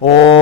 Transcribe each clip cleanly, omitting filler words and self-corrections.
Om.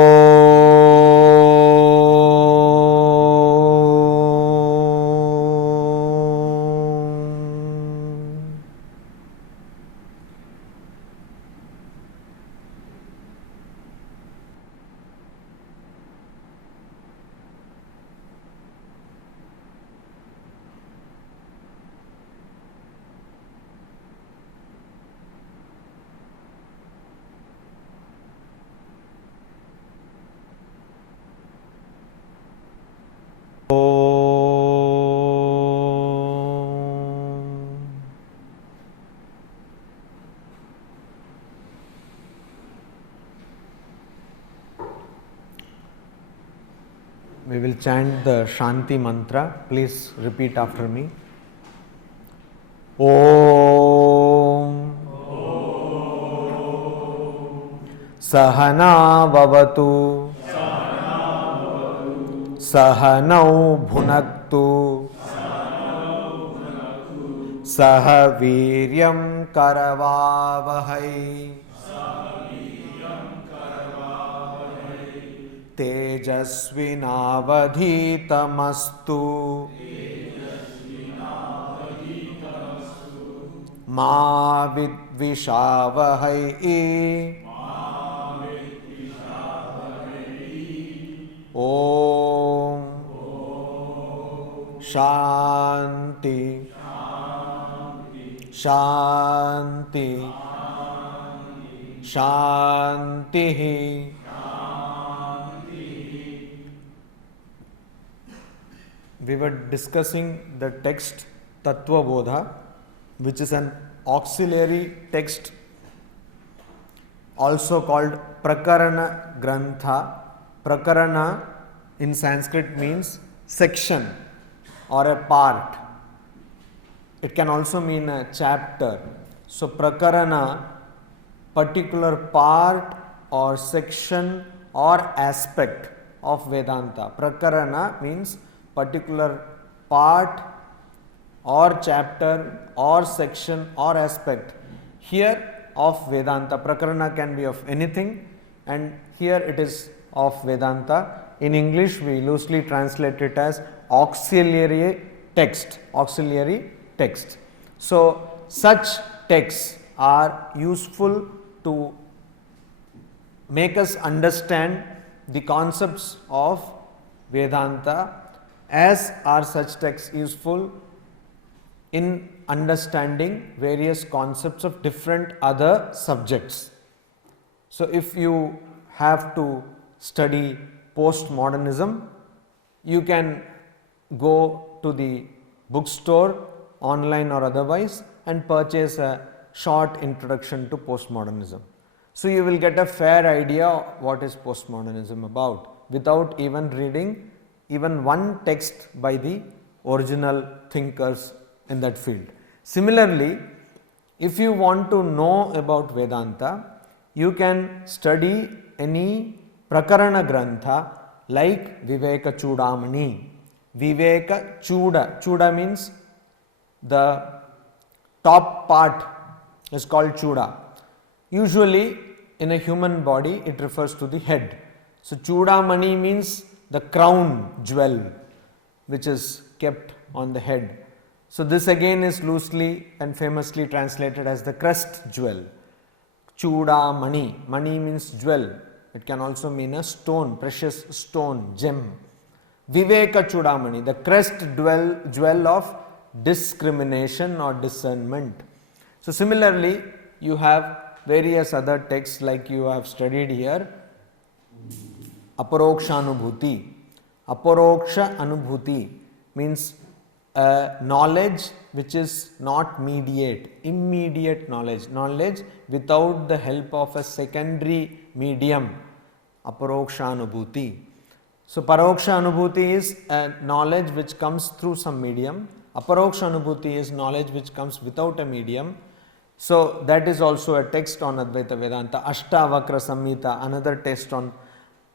We will chant the Shanti mantra. Please repeat after me. Om Sahana Vavatu Sahanau Bhunaktu Sah Viryam Karavavahai Tejasvinavadhitamastu Ma Vidvishavahai Om Shanti Shanti Shanti. We were discussing the text Tattva Bodha, which is an auxiliary text also called Prakarana Grantha. Prakarana in Sanskrit means section or a part. It can also mean a chapter. So Prakarana, particular part or section or aspect of Vedanta. Prakarana means particular part or chapter or section or aspect here of Vedanta. Prakarana can be of anything, and here it is of Vedanta. In English we loosely translate it as auxiliary text. Auxiliary text. So such texts are useful to make us understand the concepts of Vedanta, as are such texts useful in understanding various concepts of different other subjects. So if you have to study postmodernism, you can go to the bookstore, online or otherwise, and purchase a short introduction to postmodernism. So you will get a fair idea what is postmodernism about without even reading even one text by the original thinkers in that field. Similarly, if you want to know about Vedanta, you can study any Prakarana Grantha like Viveka Chudamani. Viveka Chuda. Chuda means the top part is called Chuda. Usually in a human body it refers to the head. So Chudamani means the crown jewel which is kept on the head. So this again is loosely and famously translated as the crest jewel. Chudamani. Mani means jewel. It can also mean a stone, precious stone, gem. Viveka Chudamani, the crest jewel of discrimination or discernment. So similarly, you have various other texts like you have studied here. Aparokshanubhuti. Aparoksha Anubhuti means knowledge which is not mediate, immediate knowledge, knowledge without the help of a secondary medium. Aparokshanubhuti. So Paroksha Anubhuti is a knowledge which comes through some medium. Aparoksha Anubhuti is knowledge which comes without a medium. So that is also a text on Advaita Vedanta. Ashtavakra Samhita, another text on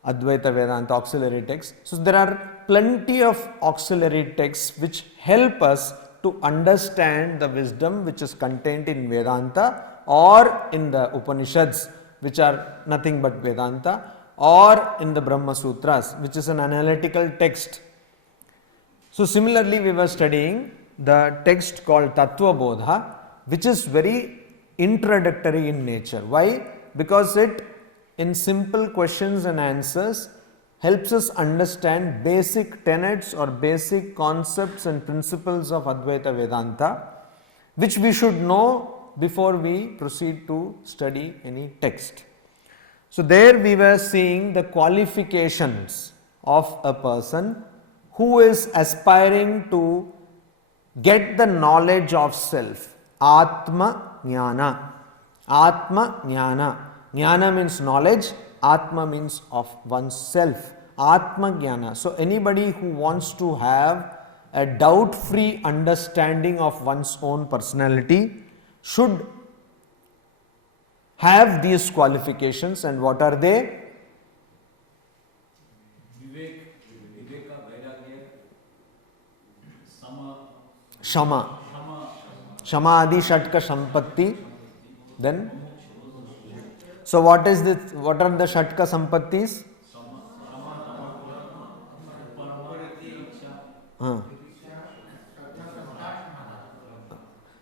Advaita Vedanta, auxiliary text. So there are plenty of auxiliary texts which help us to understand the wisdom which is contained in Vedanta or in the Upanishads, which are nothing but Vedanta, or in the Brahma Sutras, which is an analytical text. So similarly, we were studying the text called Tattva Bodha, which is very introductory in nature. Why? Because it, in simple questions and answers, helps us understand basic tenets or basic concepts and principles of Advaita Vedanta, which we should know before we proceed to study any text. So there we were seeing the qualifications of a person who is aspiring to get the knowledge of self. Atma Jnana. Atma Jnana. Jnana means knowledge, Atma means of oneself. Atma Jnana. So anybody who wants to have a doubt-free understanding of one's own personality should have these qualifications. And what are they? Shama. Shama Adi Shatka Sampatti. Then, so what is this? What are the Shatka Sampattis?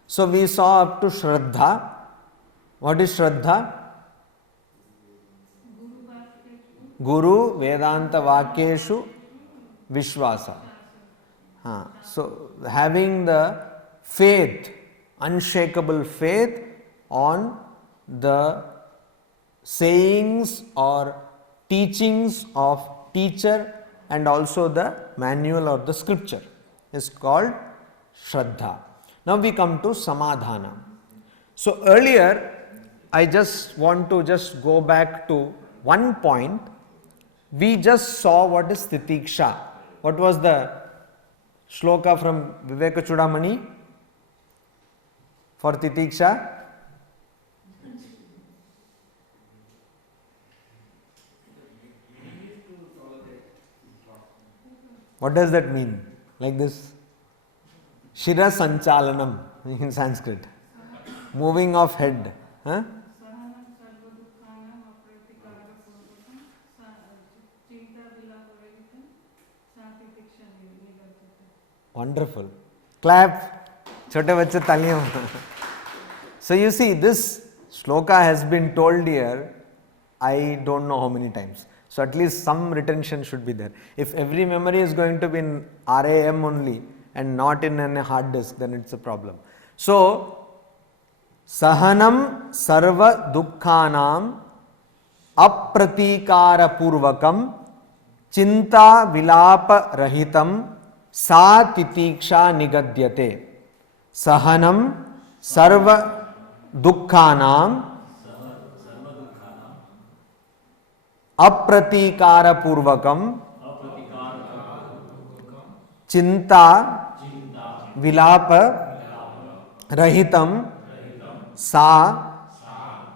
So we saw up to Shraddha. What is Shraddha? Guru Vedanta Vakyeshu Vishwasa. So having the faith, unshakable faith on the sayings or teachings of teacher and also the manual or the scripture is called Shraddha. Now we come to Samadhana. So earlier I just want to go back to one point. We just saw what is Titiksha. What was the shloka from Viveka Chudamani for Titiksha? What does that mean? Like this? Shira Sanchalanam in Sanskrit. Moving of head. Huh? Wonderful. Clap. Chote bachche taliyam. So you see, this shloka has been told here, I don't know how many times. So at least some retention should be there. If every memory is going to be in RAM only and not in a hard disk, then it's a problem. So, Sahanam Sarva Dukkhanam Apratikara Purvakam Chinta Vilapa Rahitam Sa Titiksha Nigadyate. Sahanam Sarva Dukkhanam Apratikara Purvakam Chinta Vilapa Rahitam Sa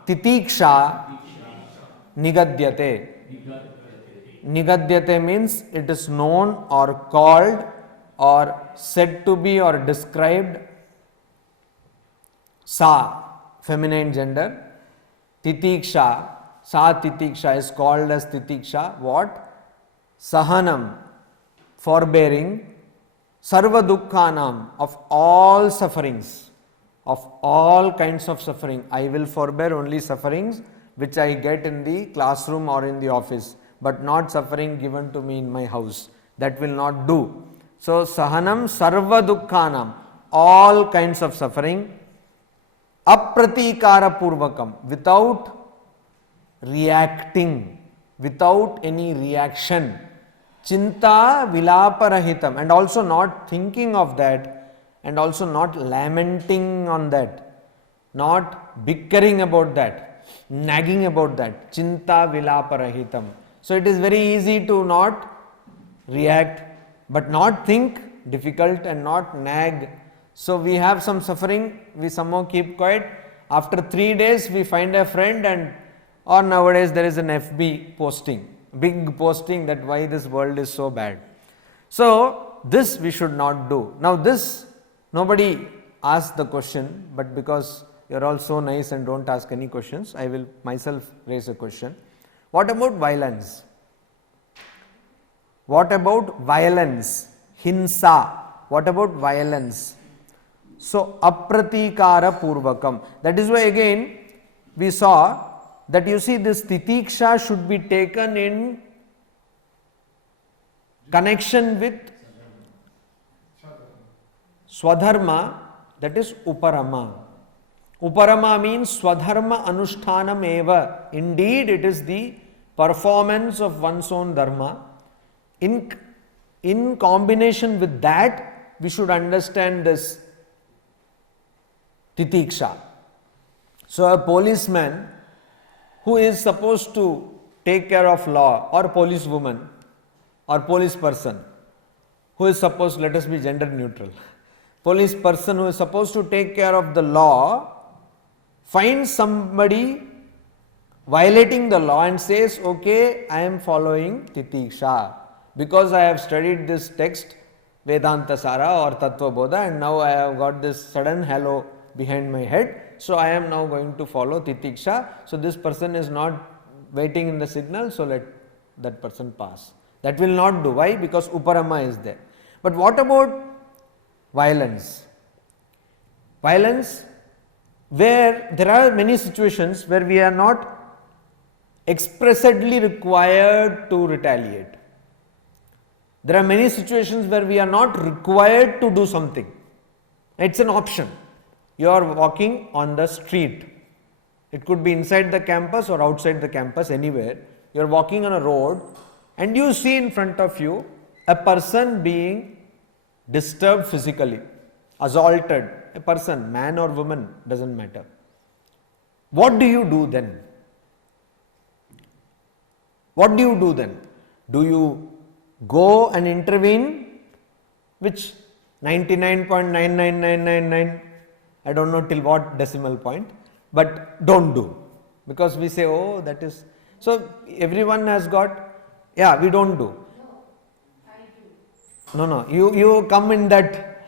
Titiksha Nigadyate. Nigadyate means it is known or called or said to be or described. Sa, feminine gender. Titiksha, Sa Titiksha is called as Titiksha. What? Sahanam, forbearing. Sarva Dukkhanam, of all sufferings, of all kinds of suffering. I will forbear only sufferings which I get in the classroom or in the office, but not suffering given to me in my house. That will not do. So, Sahanam Sarva Dukkhanam, all kinds of suffering. Apratikara Purvakam, without reacting, without any reaction. Chinta Vilaparahitam, and also not thinking of that, and also not lamenting on that, not bickering about that, nagging about that. Chinta Vilaparahitam. So it is very easy to not react, but not think, difficult, and not nag. So we have some suffering, we somehow keep quiet. After 3 days we find a friend, and or nowadays there is an FB posting, big posting that why this world is so bad. So this we should not do. Now this, nobody asked the question, but because you are all so nice and don't ask any questions, I will myself raise a question. What about violence? What about violence? Hinsa. What about violence? So, apratikara purvakam. That is why again we saw that you see this titiksha should be taken in connection with swadharma, that is uparama. Uparama means swadharma anushtanam eva. Indeed, it is the performance of one's own dharma. In combination with that, we should understand this titiksha. So, a policeman who is supposed to take care of law, or policewoman or police person who is supposed, let us be gender neutral, police person who is supposed to take care of the law finds somebody violating the law and says, okay, I am following titiksha because I have studied this text Vedanta Sara or Tattva Bodha, and now I have got this sudden halo behind my head, so I am now going to follow titiksha. So this person is not waiting in the signal, so let that person pass. That will not do. Why? Because uparama is there. But what about violence? Violence, where there are many situations where we are not expressly required to retaliate. There are many situations where we are not required to do something. It's an option. You are walking on the street. It could be inside the campus or outside the campus, anywhere. You are walking on a road and you see in front of you a person being disturbed physically, assaulted, a person, man or woman, doesn't matter. What do you do then? What do you do then? Do you go and intervene, which 99.99999, I don't know till what decimal point, but don't do, because we say, oh, that is, so everyone has got, yeah, we don't do. No, you come in that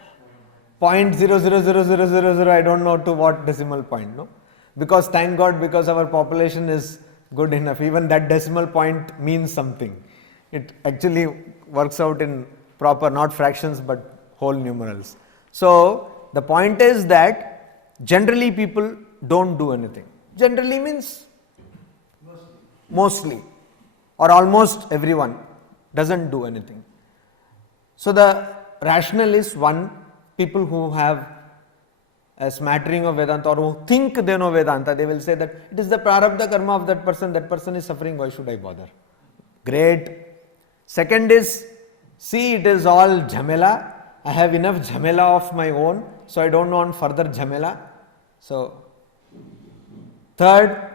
0.000000, I don't know to what decimal point, no? Because thank God, because our population is good enough, even that decimal point means something. It actually works out in proper, not fractions, but whole numerals. So, the point is that generally people don't do anything. Generally means mostly or almost everyone doesn't do anything. So, the rationale is, one, people who have a smattering of Vedanta or who think they know Vedanta, they will say that it is the prarabdha karma of that person is suffering, why should I bother? Great. Second is, see, it is all jhamela, I have enough jhamela of my own, so I don't want further jhamela. So, third,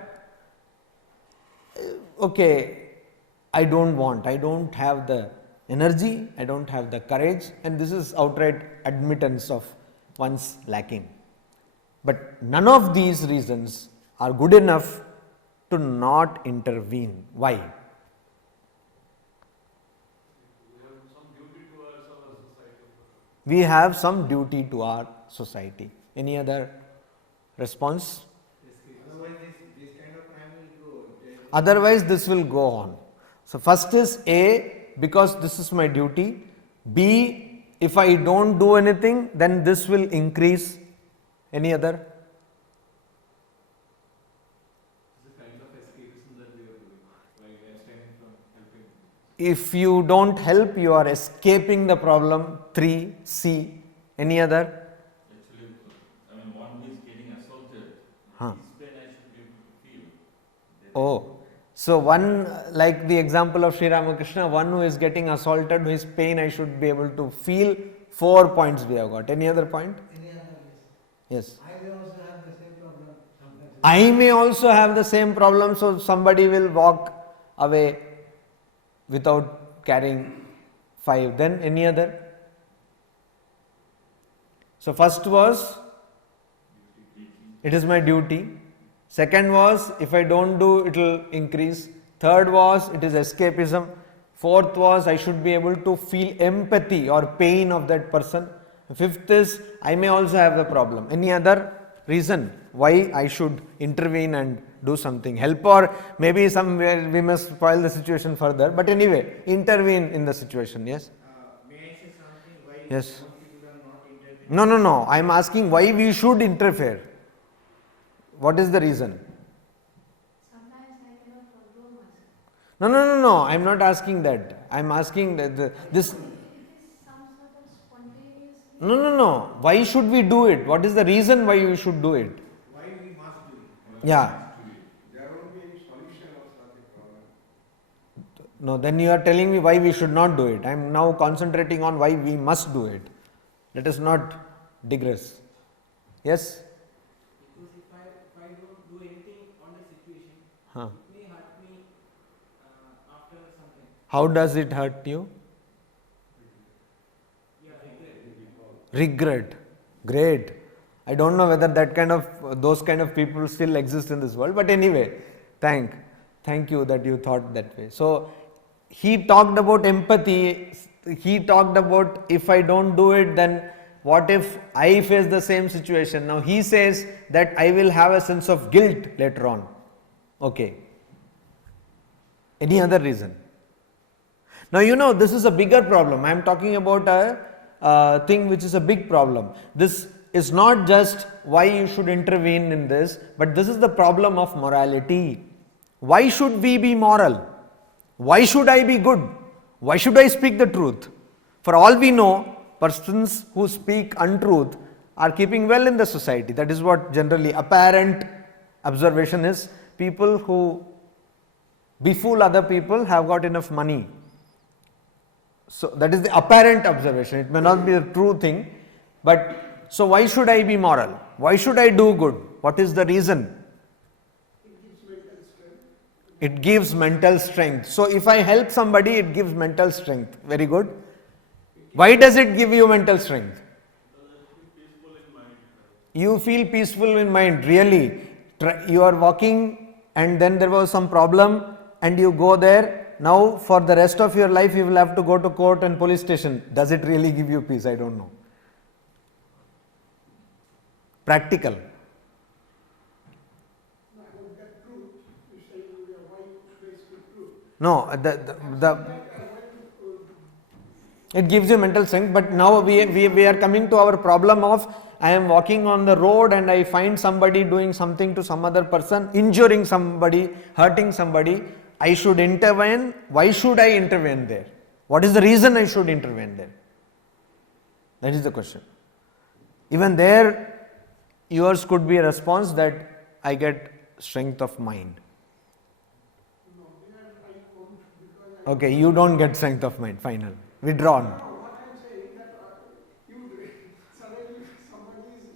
okay, I don't have the energy, I don't have the courage, and this is outright admittance of one's lacking. But none of these reasons are good enough to not intervene. Why? We have some duty to our society. Any other response? Otherwise, this will go on. So, first is A, because this is my duty. B, if I don't do anything, then this will increase. Any other? If you don't help, you are escaping the problem. 3, C. Any other? Actually, one who is getting assaulted, his pain I should be able to feel. Oh, so one, like the example of Sri Ramakrishna, one who is getting assaulted, his pain I should be able to feel. 4 points we have got. Any other point? Any other? Yes. I may also have the same problem. I may also have the same problem, so somebody will walk away without carrying 5. Then any other? So, first was, it is my duty. Second was, if I don't do, it will increase. Third was, it is escapism. Fourth was, I should be able to feel empathy or pain of that person. Fifth is, I may also have the problem. Any other? reason why I should intervene and do something, help, or maybe somewhere we must spoil the situation further. But anyway, intervene in the situation. Yes. May I say something? Why Yes. some people are not intervening? No. I am asking why we should interfere. What is the reason? Sometimes I cannot control myself. No. I am not asking that. I am asking that this. It is some sort of spontaneous. No. Why should we do it? What is the reason why we should do it? Why we must do it? Yeah. There won't be any solution of such a problem. No, then you are telling me why we should not do it. I am now concentrating on why we must do it. Let us not digress. Yes? Because if I don't do anything on the situation, Huh. it may hurt me after some time. How does it hurt you? Yeah, regret. Regret. Great. I don't know whether those kind of people still exist in this world, but anyway, thank you that you thought that way. So he talked about empathy. He talked about if I don't do it, then what if I face the same situation? Now he says that I will have a sense of guilt later on. Okay. Any other reason? Now this is a bigger problem. I am talking about a thing which is a big problem. This is not just why you should intervene in this, but this is the problem of morality. Why should we be moral? Why should I be good? Why should I speak the truth? For all we know, persons who speak untruth are keeping well in the society. That is what generally apparent observation is. People who befool other people have got enough money. So that is the apparent observation. It may not be a true thing, but so why should I be moral? Why should I do good? What is the reason? It gives mental strength. So if I help somebody, it gives mental strength. Very good. Why does it give you mental strength? You feel peaceful in mind, really. You are walking and then there was some problem and you go there. Now for the rest of your life you will have to go to court and police station. Does it really give you peace? I don't know. Practical. No, it gives you mental strength, but now we are coming to our problem of I am walking on the road and I find somebody doing something to some other person, injuring somebody, hurting somebody. I should intervene. Why should I intervene there? What is the reason I should intervene there? That is the question. Even there, yours could be a response that I get strength of mind. Okay, you don't get strength of mind. Final. Withdrawn. What I am saying that you suddenly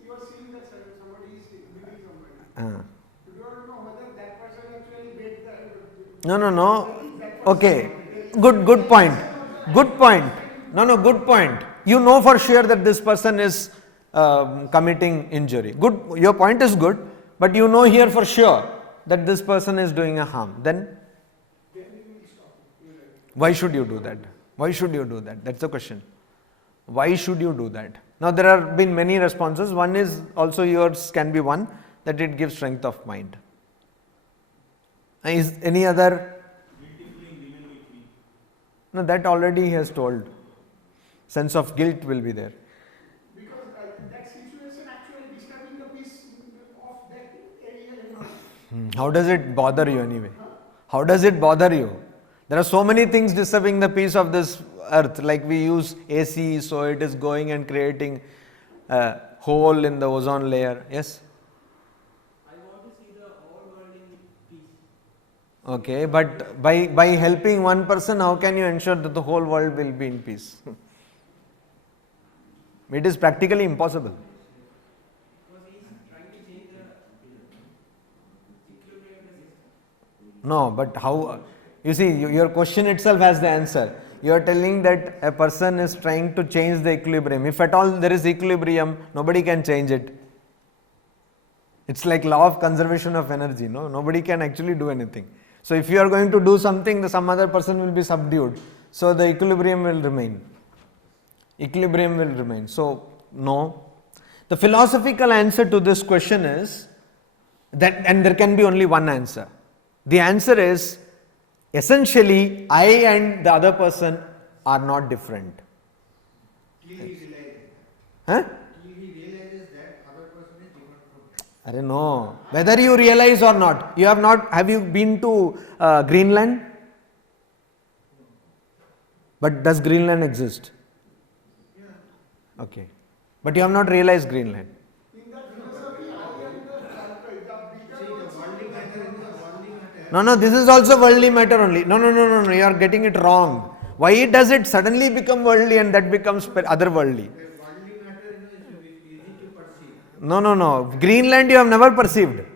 you are seeing that somebody is beating somebody. You don't know whether that person actually beat the. No. Okay. Good point. Good point. No, good point. You know for sure that this person is committing injury. Good. Your point is good, but you know here for sure that this person is doing a harm. Then why should you do that? Why should you do that? That's the question. Why should you do that? Now there have been many responses. One is also yours can be one, that it gives strength of mind. Is any other? No, that already he has told. Sense of guilt will be there. Because that situation actually disturbing the peace of that area. How does it bother you anyway? How does it bother you? There are so many things disturbing the peace of this earth, like we use AC, so it is going and creating a hole in the ozone layer. Yes? I want to see the whole world in peace. Okay, but by helping one person, how can you ensure that the whole world will be in peace? It is practically impossible. Because he is trying to change the equilibrium of the system. No, but how? You see, your question itself has the answer. You are telling that a person is trying to change the equilibrium. If at all there is equilibrium, nobody can change it. It's like law of conservation of energy. No, nobody can actually do anything. So if you are going to do something, some other person will be subdued. So the equilibrium will remain. Equilibrium will remain. So no. The philosophical answer to this question is that, and there can be only one answer. The answer is essentially I and the other person are not different. Till he realizes Huh? till he realizes that other person is different from him. I don't know. Whether you realize or not, have you been to Greenland? But does Greenland exist? Okay. But you have not realized Greenland. In that philosophy, I am the bigger Worldly matter is the worldly matter. No, this is also worldly matter only. No, you are getting it wrong. Why does it suddenly become worldly and that becomes otherworldly? Worldly matter is easy to perceive. No. Greenland you have never perceived. I mean,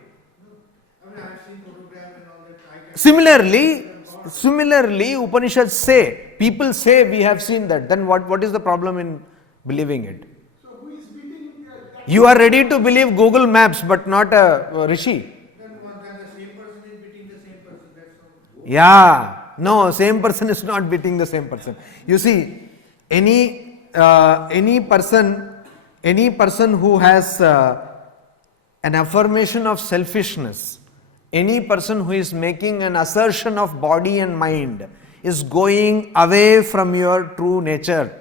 I have seen photographs and all that. I can Similarly, Upanishads say, people say we have seen that. Then what is the problem in believing it? So who is beating that? You are ready to believe Google Maps but not a rishi. then the same person is beating the same person. That's all. Yeah. No, same person is not beating the same person. You see, any person who has an affirmation of selfishness, any person who is making an assertion of body and mind is going away from your true nature.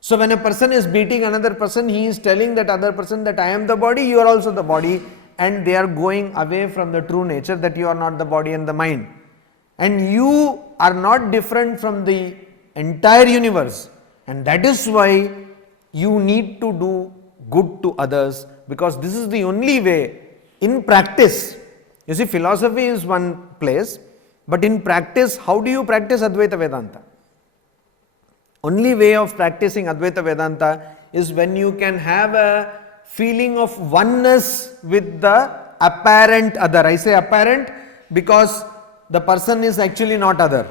So when a person is beating another person, he is telling that other person that I am the body, you are also the body, and they are going away from the true nature that you are not the body and the mind. And you are not different from the entire universe, and that is why you need to do good to others, because this is the only way in practice. You see, philosophy is one place, but in practice, how do you practice Advaita Vedanta? Only way of practicing Advaita Vedanta is when you can have a feeling of oneness with the apparent other. I say apparent because the person is actually not other.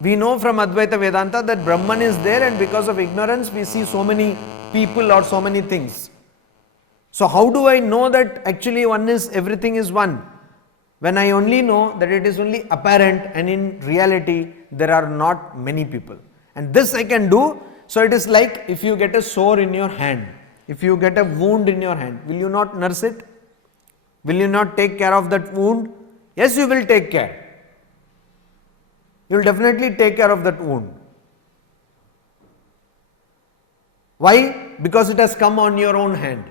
We know from Advaita Vedanta that Brahman is there, and because of ignorance we see so many people or so many things. So how do I know that actually everything is one? When I only know that it is only apparent and in reality there are not many people. And this I can do. So it is like if you get a sore in your hand, if you get a wound in your hand, will you not nurse it? Will you not take care of that wound? Yes, you will take care. You will definitely take care of that wound. Why? Because it has come on your own hand.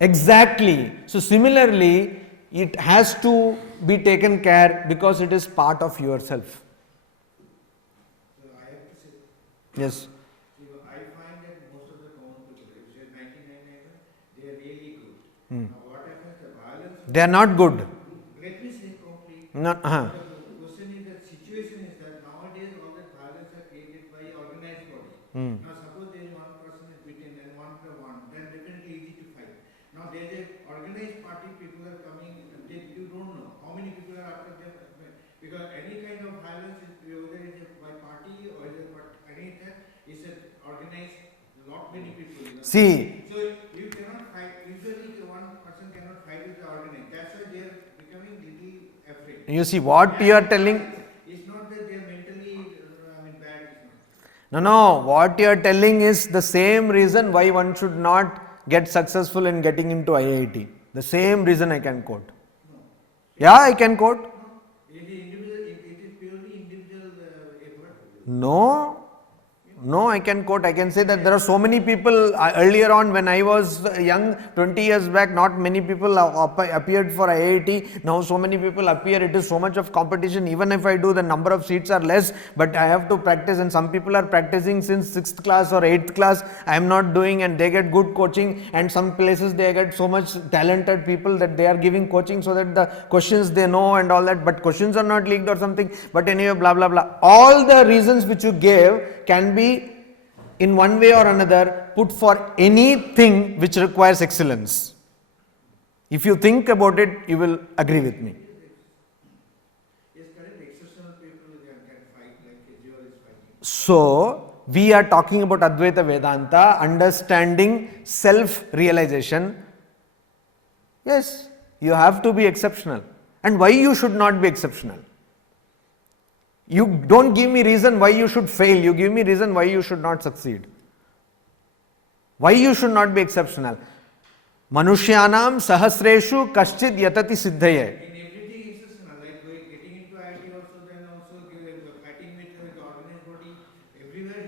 Exactly. So similarly, it has to be taken care because it is part of yourself. So I have to say, Yes. I find that most of the common people, if say 99, they are really good. Now what happens, the violence, They are not good. let me say complete. Not, The question is, that situation is that nowadays all that violence are created by organized body. Now suppose there is one person is beaten and one by one, then definitely easy to fight. Now there is a organized party, people are coming, you don't know how many people are after them, because any kind of violence is whether it is by party or is it anything, is organized, not many people. See, So you cannot fight, usually one person cannot fight with the organized. That's why they are becoming little afraid. you see what you are telling. It's not that they are mentally, bad. It's not. No, what you are telling is the same reason why one should not get successful in getting into IIT. The same reason I can quote. Yeah, I can quote. It is individual. It is purely individual effort. No, I can quote. I can say that there are so many people earlier on when I was young, 20 years back, not many people appeared for IIT. Now so many people appear. It is so much of competition. Even if I do, the number of seats are less, but I have to practice, and some people are practicing since 6th class or 8th class. I am not doing, and they get good coaching, and some places they get so much talented people that they are giving coaching so that the questions they know and all that, but questions are not leaked or something. But anyway, blah blah blah. All the reasons which you gave can be in one way or another put for anything which requires excellence. If you think about it, you will agree with me. Yes, correct. Exceptional people can fight like Kejriwal is fighting. So, we are talking about Advaita Vedanta, understanding self-realization. Yes, you have to be exceptional. And why you should not be exceptional? You don't give me reason why you should fail, you give me reason why you should not succeed. Why you should not be exceptional? Manushyanam sahasreshu kaschid yatati siddhaye. In everything exceptional, like getting into IIT also, then also fighting with the organized body, everywhere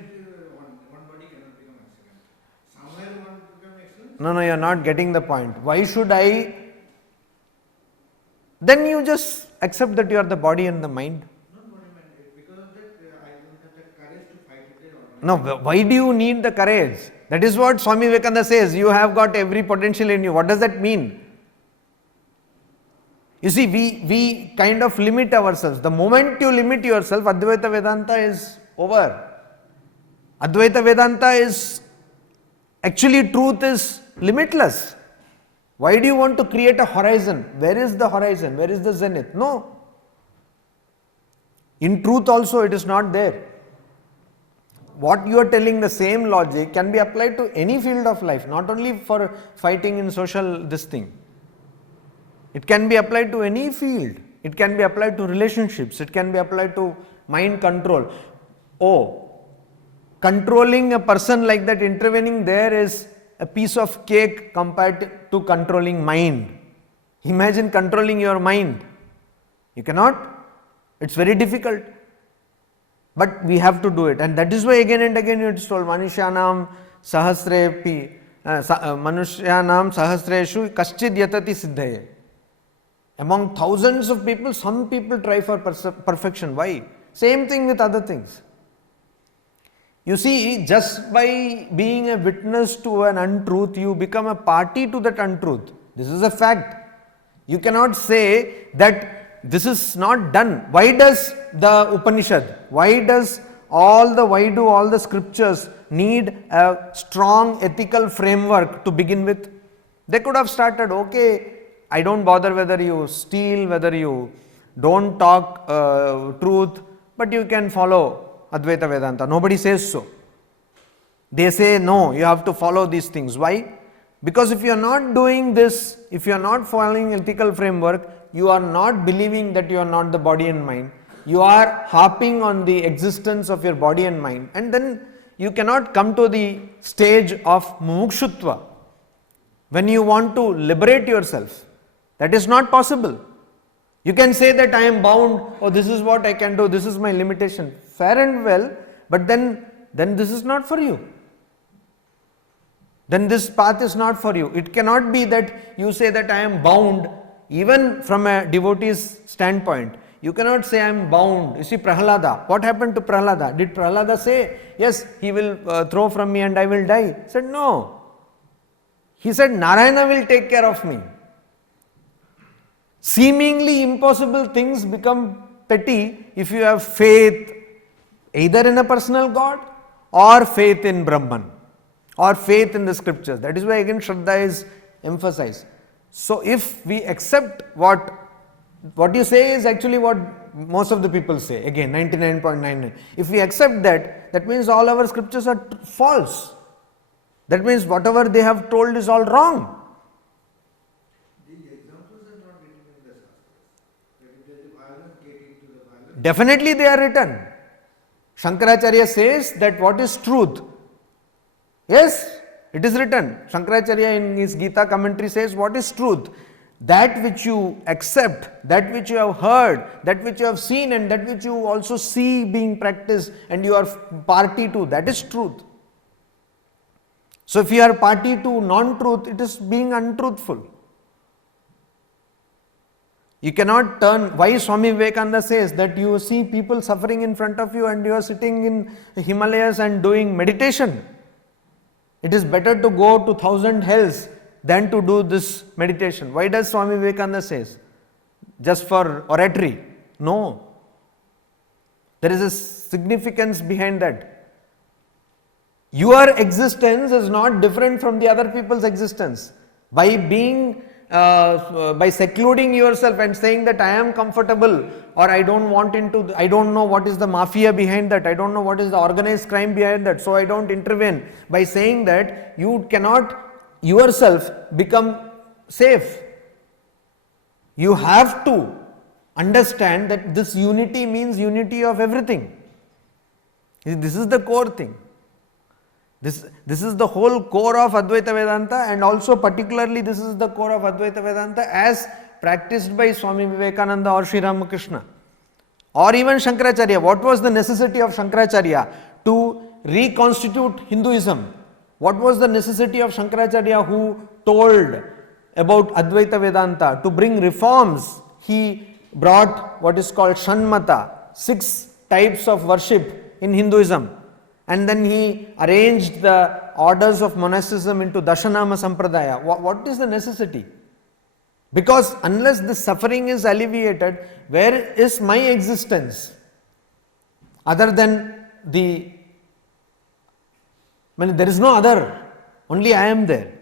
one body cannot become excellent. Somewhere one become excellent. No, you are not getting the point. Why should I? Then you just accept that you are the body and the mind. Not body mind. Because of that, I don't have the courage to fight with the organized. No, why do you need the courage? That is what Swami Vivekananda says. You have got every potential in you. What does that mean? You see, we kind of limit ourselves. The moment you limit yourself, Advaita Vedanta is over. Advaita Vedanta is, actually truth is limitless. Why do you want to create a horizon? Where is the horizon? Where is the zenith? No. In truth also it is not there. What you are telling, the same logic can be applied to any field of life, not only for fighting in social this thing. It can be applied to any field. It can be applied to relationships. It can be applied to mind control. Oh, controlling a person like that, intervening there is a piece of cake compared to controlling mind. Imagine controlling your mind. You cannot. It's very difficult. But we have to do it, and that is why again and again it is told, Manushyanam sahasreshu kaschid yatati siddhaye. Among thousands of people, some people try for perfection. Why? Same thing with other things. You see, just by being a witness to an untruth, you become a party to that untruth. This is a fact. You cannot say that this is not done. Why does the Upanishad, why do all the scriptures need a strong ethical framework to begin with? They could have started, okay, I don't bother whether you steal, whether you don't talk truth, but you can follow Advaita Vedanta. Nobody says so. They say no, you have to follow these things. Why? Because if you are not doing this, if you are not following ethical framework, you are not believing that you are not the body and mind. You are harping on the existence of your body and mind, and then you cannot come to the stage of mumukshutva. When you want to liberate yourself, that is not possible. You can say that I am bound, oh this is what I can do, this is my limitation. Fair and well, but then this is not for you. Then this path is not for you. It cannot be that you say that I am bound. Even from a devotee's standpoint, you cannot say I am bound. You see Prahlada, what happened to Prahlada? Did Prahlada say, yes, he will throw from me and I will die? He said, no. He said, Narayana will take care of me. Seemingly impossible things become petty if you have faith either in a personal God or faith in Brahman or faith in the scriptures. That is why again Shraddha is emphasized. So if we accept what you say is actually what most of the people say, again 99.99. If we accept that, that means all our scriptures are false. That means whatever they have told is all wrong. These examples are not written in the Shastras. That if there is violence, get into the violence. Definitely they are written. Shankaracharya says that what is truth? Yes, it is written. Shankaracharya in his Gita commentary says what is truth? That which you accept, that which you have heard, that which you have seen, and that which you also see being practiced and you are party to, that is truth. So if you are party to non-truth, it is being untruthful. You cannot turn, why Swami Vivekananda says that you see people suffering in front of you and you are sitting in the Himalayas and doing meditation. It is better to go to 1,000 hells than to do this meditation. Why does Swami Vivekananda says? Just for oratory? No. There is a significance behind that. Your existence is not different from the other people's existence. By being, by secluding yourself and saying that I am comfortable or I don't want into, I don't know what is the mafia behind that, I don't know what is the organized crime behind that, so I don't intervene. By saying that, you cannot yourself become safe. You have to understand that this unity means unity of everything. This is the core thing. This is the whole core of Advaita Vedanta, and also particularly this is the core of Advaita Vedanta as practiced by Swami Vivekananda or Sri Ramakrishna or even Shankaracharya. What was the necessity of Shankaracharya to reconstitute Hinduism? What was the necessity of Shankaracharya, who told about Advaita Vedanta to bring reforms? He brought what is called Shanmata, 6 types of worship in Hinduism, and then he arranged the orders of monasticism into Dashanama Sampradaya. What is the necessity? Because unless this suffering is alleviated, where is my existence? Other than there is no other, only I am there.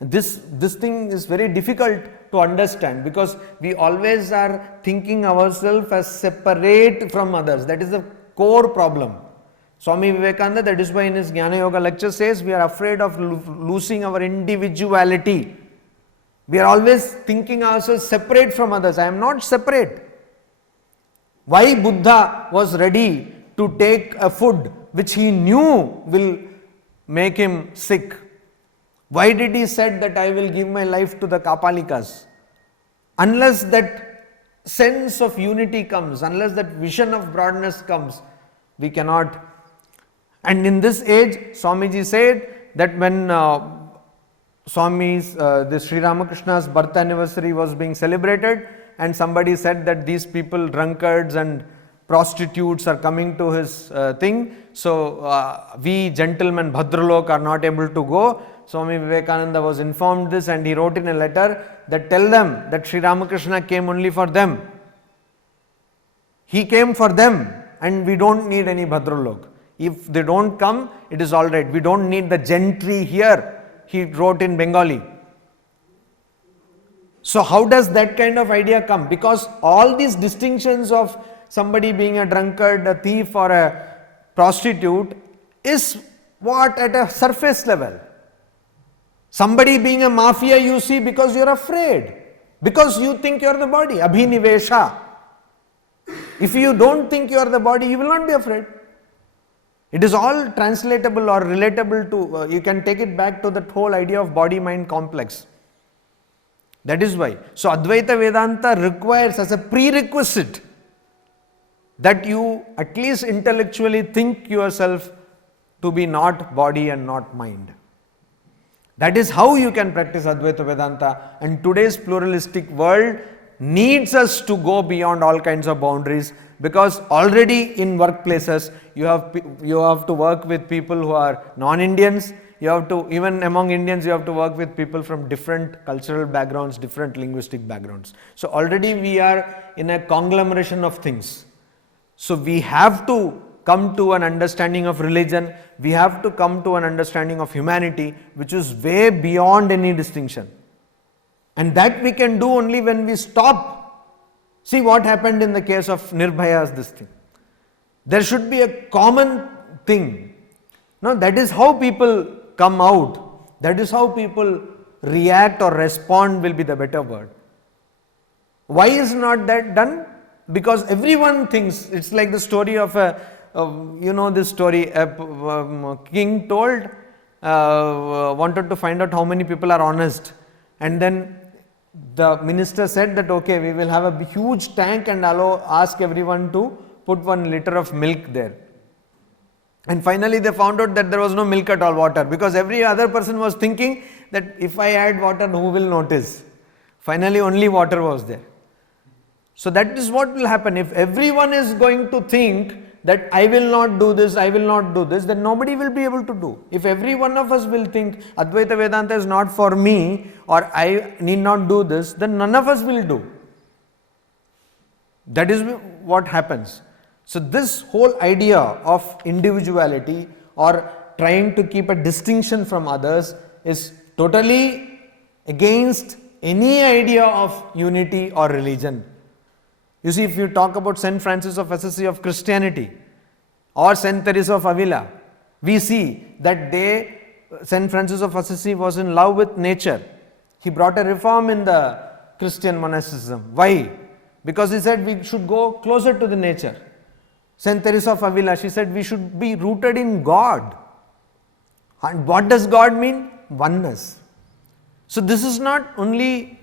This thing is very difficult to understand, because we always are thinking ourselves as separate from others. That is the core problem. Swami Vivekananda, that is why in his Jnana Yoga lecture says, we are afraid of losing our individuality. We are always thinking ourselves separate from others. I am not separate. Why Buddha was ready to take a food which he knew will make him sick? Why did he said that I will give my life to the Kapalikas? Unless that sense of unity comes, unless that vision of broadness comes, we cannot. And in this age, Swamiji said that when the Sri Ramakrishna's birth anniversary was being celebrated, and somebody said that these people, drunkards and prostitutes, are coming to his thing, so we gentlemen Bhadralok are not able to go. Swami Vivekananda was informed this, and he wrote in a letter that tell them that Sri Ramakrishna came only for them. He came for them, and we don't need any Bhadralok. If they don't come, it is all right. We don't need the gentry here. He wrote in Bengali. So how does that kind of idea come? Because all these distinctions of somebody being a drunkard, a thief or a prostitute is what at a surface level. Somebody being a mafia you see because you are afraid, because you think you are the body, abhinivesha. If you don't think you are the body, you will not be afraid. It is all translatable or relatable to, you can take it back to that whole idea of body-mind complex. That is why. So Advaita Vedanta requires as a prerequisite that you at least intellectually think yourself to be not body and not mind. That is how you can practice Advaita Vedanta, and today's pluralistic world needs us to go beyond all kinds of boundaries, because already in workplaces you have to work with people who are non-Indians. You have to, even among Indians, you have to work with people from different cultural backgrounds, different linguistic backgrounds. So already we are in a conglomeration of things. So we have to come to an understanding of religion, we have to come to an understanding of humanity, which is way beyond any distinction. And that we can do only when we stop. See what happened in the case of Nirbhaya's this thing. There should be a common thing. No, that is how people come out. That is how people react or respond, will be the better word. Why is not that done? Because everyone thinks, it's like the story of this story, a king told, wanted to find out how many people are honest, and then the minister said that okay, we will have a huge tank and ask everyone to put 1 liter of milk there. And finally they found out that there was no milk at all, water, because every other person was thinking that if I add water, who will notice? Finally only water was there. So that is what will happen. If everyone is going to think that I will not do this, I will not do this, then nobody will be able to do. If every one of us will think Advaita Vedanta is not for me, or I need not do this, then none of us will do. That is what happens. So this whole idea of individuality or trying to keep a distinction from others is totally against any idea of unity or religion. You see, if you talk about Saint Francis of Assisi of Christianity or Saint Teresa of Avila, we see that Saint Francis of Assisi was in love with nature. He brought a reform in the Christian monasticism. Why? Because he said we should go closer to the nature. Saint Teresa of Avila, she said we should be rooted in God. And what does God mean? Oneness. So this is not only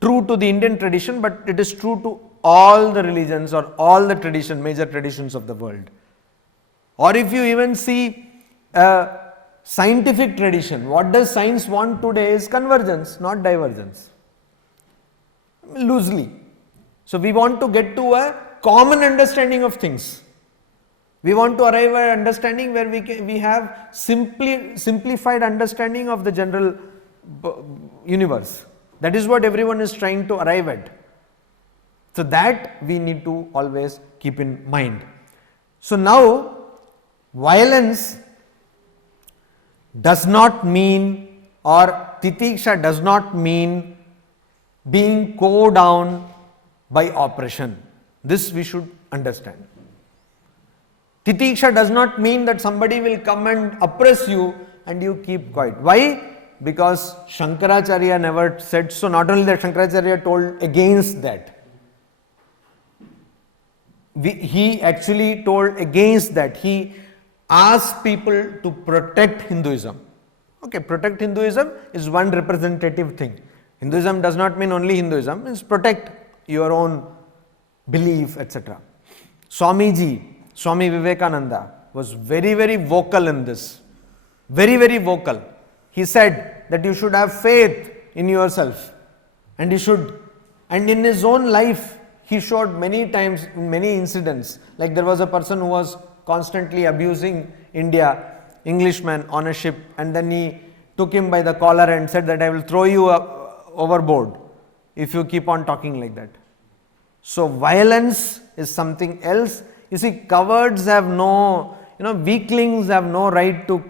true to the Indian tradition, but it is true to all the religions or all the major traditions of the world. Or if you even see a scientific tradition, what does science want today is convergence, not divergence. Loosely. So we want to get to a common understanding of things. We want to arrive at understanding where we have simplified understanding of the general universe. That is what everyone is trying to arrive at. So that we need to always keep in mind. So now, violence does not mean, or titiksha does not mean being cowed down by oppression. This we should understand. Titiksha does not mean that somebody will come and oppress you and you keep quiet. Why? Because Shankaracharya never said so. Not only that, Shankaracharya told against that. He actually told against that. He asked people to protect Hinduism. Okay, protect Hinduism is one representative thing. Hinduism does not mean only Hinduism, means protect your own belief, etc. Swami Vivekananda was very, very vocal in this. Very, very vocal. He said that you should have faith in yourself, and in his own life, he showed many times, many incidents. Like there was a person who was constantly abusing India, Englishman on a ship, and then he took him by the collar and said that I will throw you overboard if you keep on talking like that. So violence is something else. You see, cowards have no, weaklings have no right to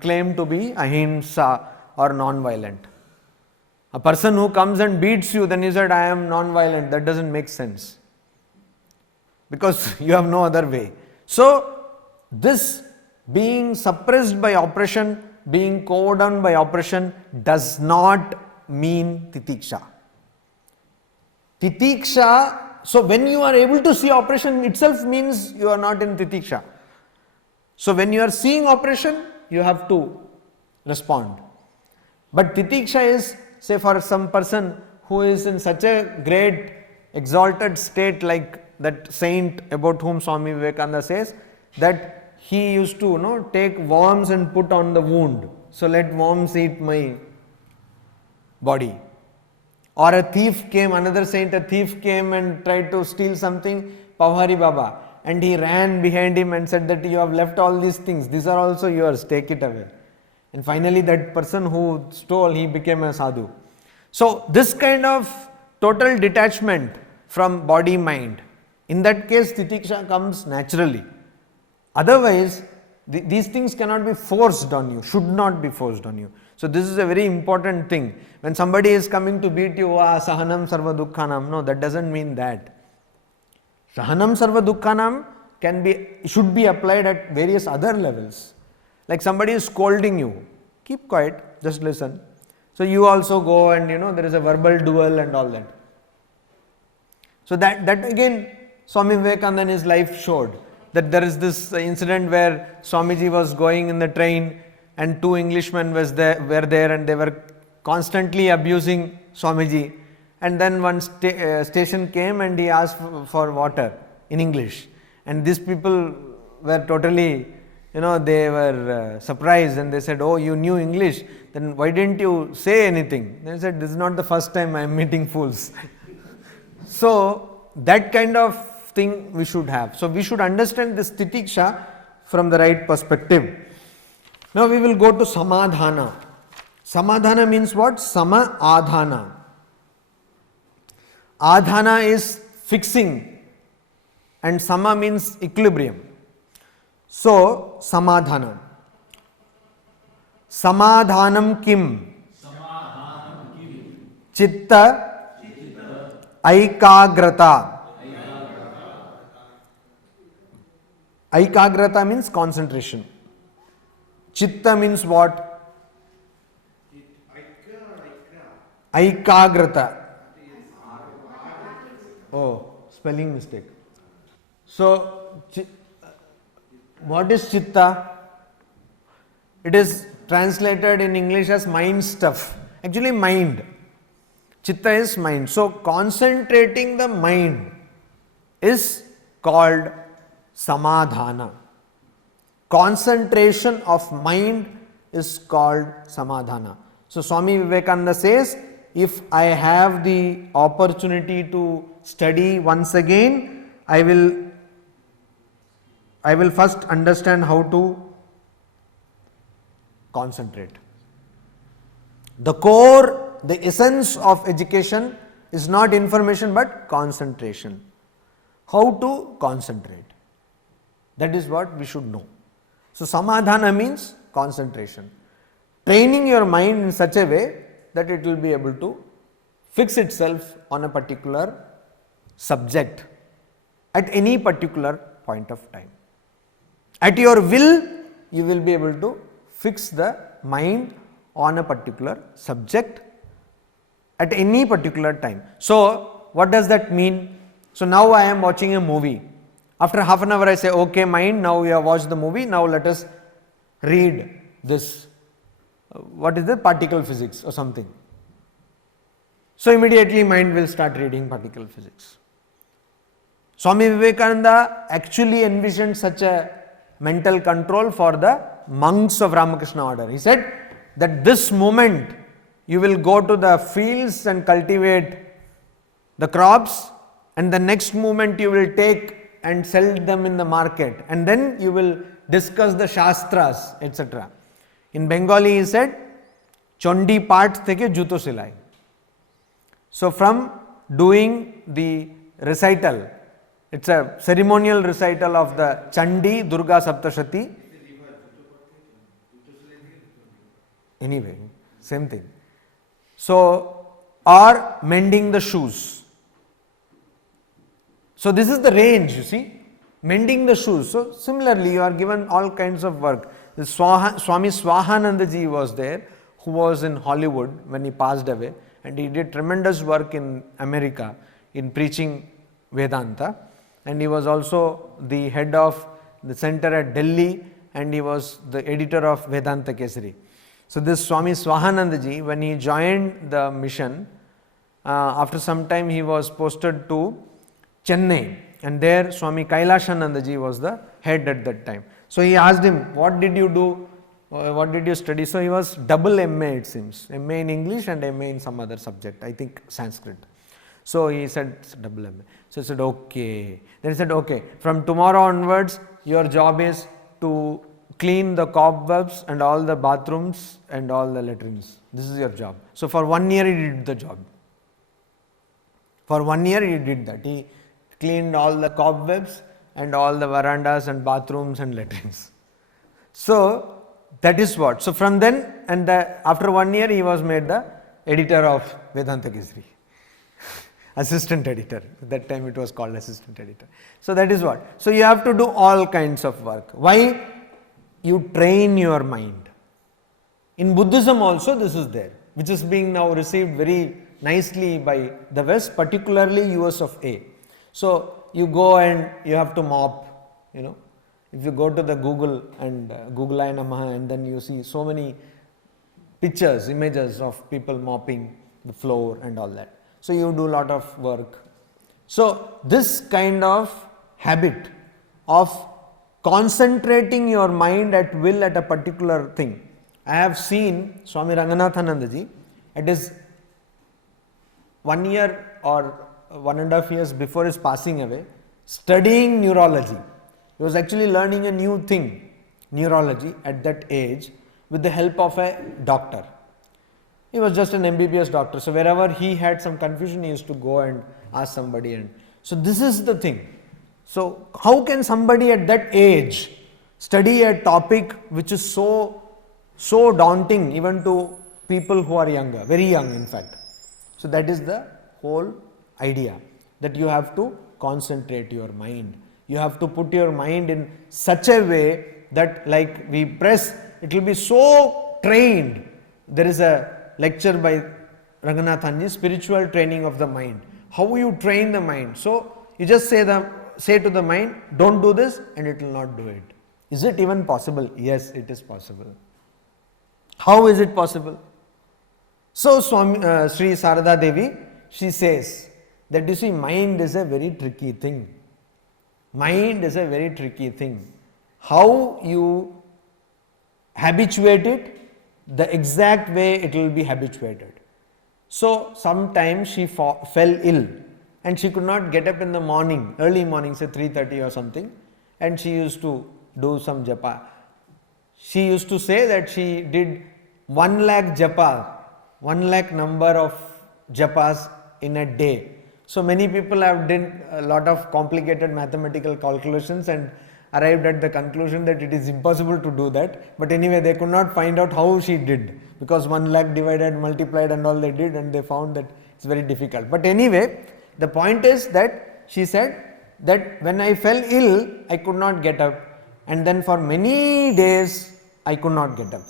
claim to be ahimsa or non-violent. A person who comes and beats you, then you said, I am non-violent. That doesn't make sense. Because you have no other way. So, this being suppressed by oppression, being cowed down by oppression does not mean titiksha. Titiksha, so when you are able to see oppression itself means you are not in titiksha. So when you are seeing oppression, you have to respond. But titiksha is, say for some person who is in such a great exalted state like that saint about whom Swami Vivekananda says, that he used to take worms and put on the wound. So let worms eat my body. Or a thief came, another saint, a thief came and tried to steal something, Pavhari Baba, and he ran behind him and said that you have left all these things, these are also yours, take it away. And finally that person who stole, he became a sadhu. So this kind of total detachment from body mind, in that case titiksha comes naturally. Otherwise, these things cannot be forced on you, should not be forced on you. So this is a very important thing. When somebody is coming to beat you, sahanam sarva dukkhanam, no, that doesn't mean that. Sahanam sarva dukkhanam should be applied at various other levels. Like somebody is scolding you, keep quiet, just listen. So you also go and there is a verbal duel and all that. So that again Swami Vivekananda in his life showed that there is this incident where Swamiji was going in the train and two Englishmen were there and they were constantly abusing Swamiji, and then one station came and he asked for water in English, and these people were totally they were surprised and they said, oh, you knew English, then why didn't you say anything? They said, this is not the first time I am meeting fools. So that kind of thing we should have. So we should understand this titiksha from the right perspective. Now we will go to samadhana. Samadhana means what? Sama adhana. Adhana is fixing and sama means equilibrium. So samadhana. Samadhanam kim? Chitta aikagrata. Aikagrata means concentration. Chitta means what? Aikagrata. Oh, spelling mistake. So, what is chitta? It is translated in English as mind stuff. Actually, mind. Chitta is mind. So, concentrating the mind is called samadhana. Concentration of mind is called samadhana. So, Swami Vivekananda says, if I have the opportunity to study once again, I will first understand how to concentrate. The core, the essence of education is not information but concentration. How to concentrate. That is what we should know. So, samadhana means concentration. Training your mind in such a way that it will be able to fix itself on a particular subject at any particular point of time. At your will, you will be able to fix the mind on a particular subject at any particular time. So, what does that mean? So, now I am watching a movie. After half an hour I say, okay mind, now we have watched the movie, now let us read this, what is the particle physics or something. So, immediately mind will start reading particle physics. Swami Vivekananda actually envisioned such a mental control for the monks of Ramakrishna order. He said that this moment you will go to the fields and cultivate the crops, and the next moment you will take and sell them in the market, and then you will discuss the shastras, etc. In Bengali he said, Chondi Path theke juto silai. So, from doing the recital, it's a ceremonial recital of the Chandi, Durga Saptashati. Anyway, same thing. So, or mending the shoes. So, this is the range, you see, mending the shoes. So, similarly, you are given all kinds of work. The Swami Swahanandaji was there, who was in Hollywood when he passed away, and he did tremendous work in America in preaching Vedanta, and he was also the head of the center at Delhi, and he was the editor of Vedanta Kesari. So, this Swami Swahanandaji, when he joined the mission, after some time he was posted to Chennai, and there Swami Kailashanandaji was the head at that time. So, he asked him, what did you do, what did you study? So, he was double MA it seems, MA in English and MA in some other subject, I think Sanskrit. So, he said double MA. So, he said okay. Then he said okay, from tomorrow onwards your job is to clean the cobwebs and all the bathrooms and all the latrines. This is your job. So, for 1 year he did the job. For 1 year he did that. He cleaned all the cobwebs and all the verandas and bathrooms and latrines. So, that is what. So, from then and after 1 year he was made the editor of Vedanta Kesari. Assistant editor. At that time it was called assistant editor. So, that is what. So, you have to do all kinds of work. Why? You train your mind. In Buddhism also this is there, which is being now received very nicely by the West, particularly US of A. So, you go and you have to mop, you know. If you go to the Google and Googlaya Namaha, and then you see so many pictures, images of people mopping the floor and all that. So, you do a lot of work. So, this kind of habit of concentrating your mind at will at a particular thing. I have seen Swami Ranganathanandaji, it is 1 year or 1.5 years before his passing away, studying neurology. He was actually learning a new thing, neurology, at that age with the help of a doctor. He was just an MBBS doctor. So, wherever he had some confusion, he used to go and ask somebody. And so, this is the thing. So, how can somebody at that age study a topic which is so daunting even to people who are younger, very young in fact. So, that is the whole idea, that you have to concentrate your mind. You have to put your mind in such a way that, like we press, it will be so trained. There is a lecture by Ranganathanji, spiritual training of the mind. How you train the mind? So, you just say to the mind, don't do this, and it will not do it. Is it even possible? Yes, it is possible. How is it possible? So Sri Sarada Devi, she says that you see, mind is a very tricky thing. Mind is a very tricky thing. How you habituate it, the exact way it will be habituated. So sometimes she fell ill and she could not get up in the morning, early morning, say 3:30 or something, and she used to do some japa. She used to say that she did 1 lakh japa, 1 lakh number of japas in a day. So many people have done a lot of complicated mathematical calculations and arrived at the conclusion that it is impossible to do that. But anyway, they could not find out how she did, because 1 lakh divided, multiplied and all they did, and they found that it's very difficult. But anyway, the point is that she said that when I fell ill, I could not get up, and then for many days I could not get up,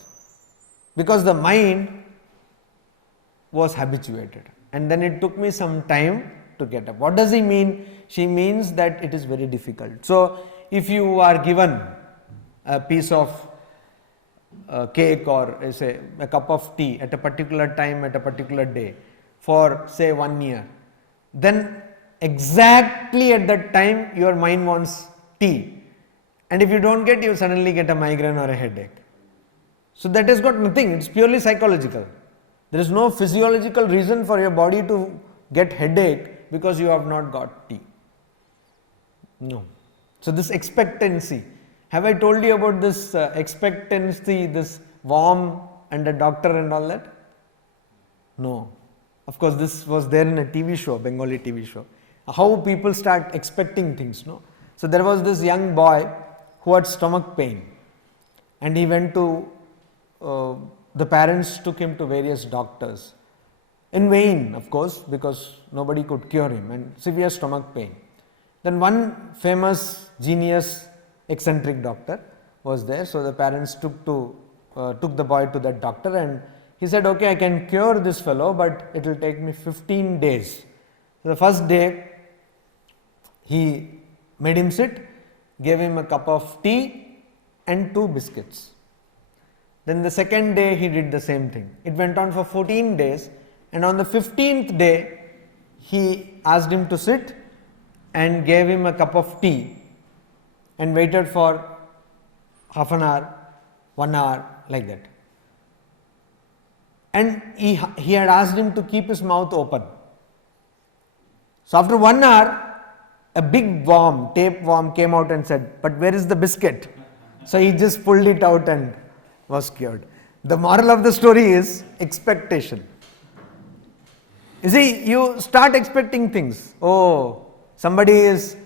because the mind was habituated, and then it took me some time to get up. What does he mean? She means that it is very difficult. So if you are given a piece of cake or say a cup of tea at a particular time at a particular day for say 1 year, then exactly at that time your mind wants tea, and if you don't get, you suddenly get a migraine or a headache. So that has got nothing, it's purely psychological. There is no physiological reason for your body to get headache because you have not got tea. No. So this expectancy, have I told you about this expectancy, this warm and a doctor and all that? No. Of course, this was there in a TV show, Bengali TV show. How people start expecting things, no? So there was this young boy who had stomach pain, and he went to, the parents took him to various doctors. In vain, of course, because nobody could cure him, and severe stomach pain. Then one famous, genius, eccentric doctor was there. So the parents took the boy to that doctor, and he said, okay, I can cure this fellow, but it will take me 15 days. So the first day, he made him sit, gave him a cup of tea and 2 biscuits. Then the second day, he did the same thing. It went on for 14 days, and on the 15th day, he asked him to sit and gave him a cup of tea and waited for half an hour, 1 hour, like that. And he had asked him to keep his mouth open. So after 1 hour, a big worm, tapeworm came out and said, but where is the biscuit? So he just pulled it out and was cured. The moral of the story is expectation. You see, you start expecting things. Oh, somebody is